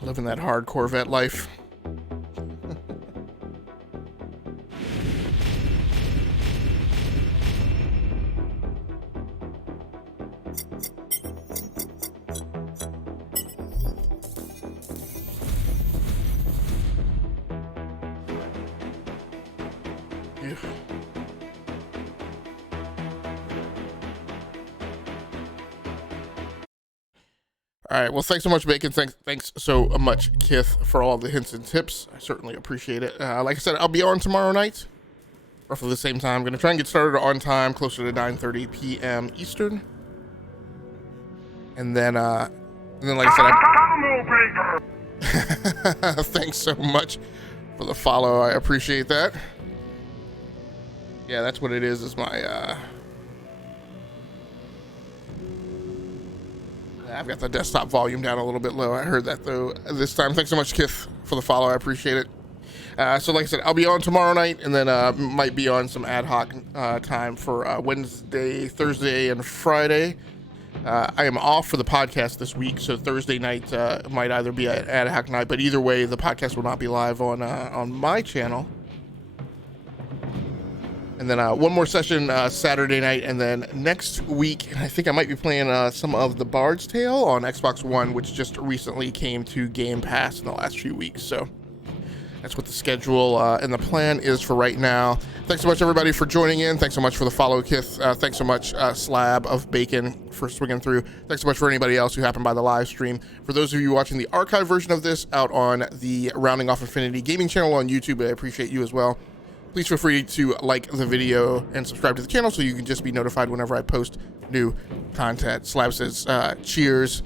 Living that hard Corvette life. All right. Well, thanks so much, Bacon. Thanks so much, Kith, for all the hints and tips. I certainly appreciate it. Like I said, I'll be on tomorrow night, roughly the same time. I'm going to try and get started on time, closer to 9:30 p.m. Eastern. And then like I said, thanks so much for the follow. I appreciate that. Yeah, that's what it is my, I've got the desktop volume down a little bit low. I heard that though this time. Thanks so much, Kith, for the follow. I appreciate it. So like I said, I'll be on tomorrow night, and then might be on some ad hoc time for Wednesday, Thursday, and Friday. I am off for the podcast this week, so Thursday night might either be an ad hoc night, but either way, the podcast will not be live on my channel. And then one more session Saturday night, and then next week, I think I might be playing some of the Bard's Tale on Xbox One, which just recently came to Game Pass in the last few weeks. So that's what the schedule and the plan is for right now. Thanks so much, everybody, for joining in. Thanks so much for the follow, Kith. Thanks so much, Slab of Bacon, for swinging through. Thanks so much for anybody else who happened by the live stream. For those of you watching the archive version of this out on the Rounding Off Infinity Gaming channel on YouTube, I appreciate you as well. Please feel free to like the video and subscribe to the channel so you can just be notified whenever I post new content. Slab says, cheers.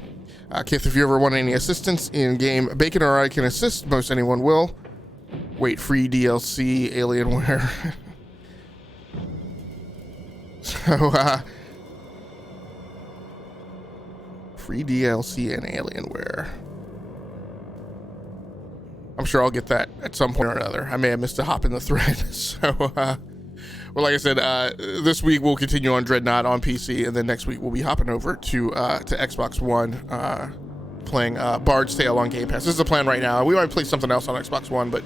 Kith, if you ever want any assistance in game, Bacon or I can assist. Most anyone will. Wait, free DLC, Alienware. So, free DLC and Alienware. I'm sure I'll get that at some point or another. I may have missed a hop in the thread. So, well, like I said, this week we'll continue on Dreadnought on PC, and then next week we'll be hopping over to Xbox One, playing Bard's Tale on Game Pass. This is the plan right now. We might play something else on Xbox One, but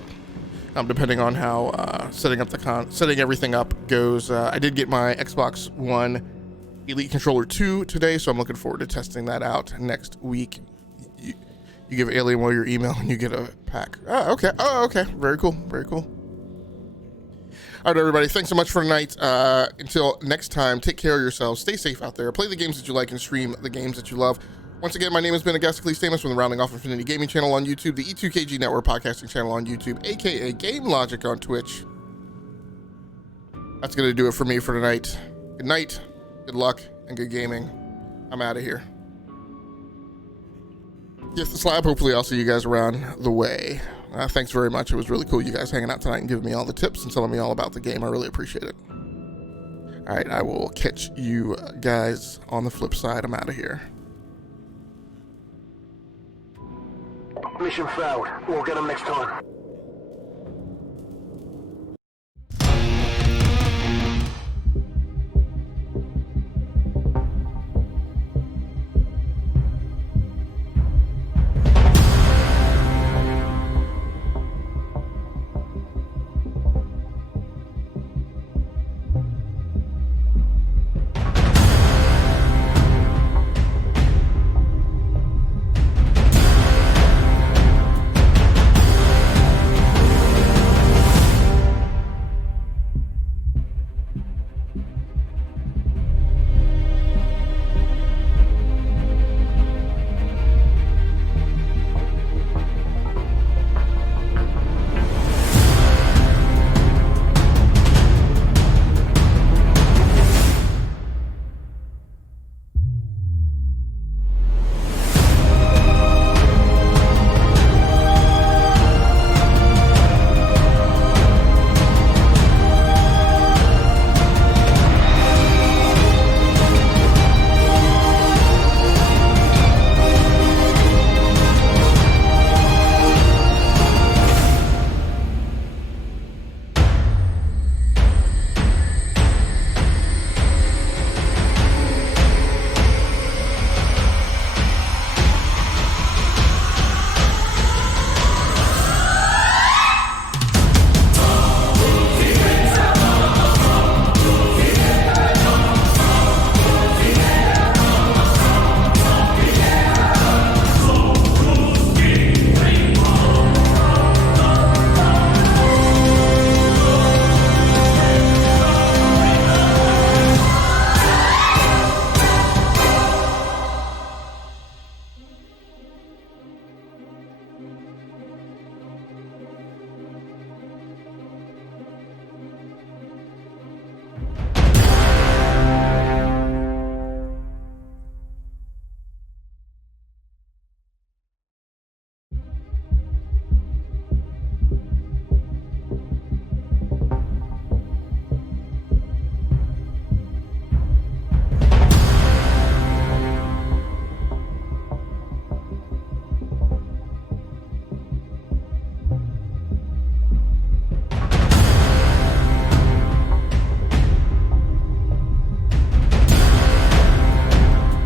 depending on how setting everything up goes. I did get my Xbox One Elite Controller 2 today, so I'm looking forward to testing that out next week. You give Alienware your email and you get a pack. Oh, okay. Oh, okay. Very cool. Very cool. All right, everybody. Thanks so much for tonight. Until next time, take care of yourselves. Stay safe out there. Play the games that you like and stream the games that you love. Once again, my name has been Augustically Stamus from the Rounding Off Infinity Gaming channel on YouTube, the E2KG Network podcasting channel on YouTube, aka Game Logic on Twitch. That's going to do it for me for tonight. Good night, good luck, and good gaming. I'm out of here. Yes, the Slab. Hopefully I'll see you guys around the way. Thanks very much. It was really cool you guys hanging out tonight and giving me all the tips and telling me all about the game. I really appreciate it. All right, I will catch you guys on the flip side. I'm out of here. Mission failed. We'll get them next time.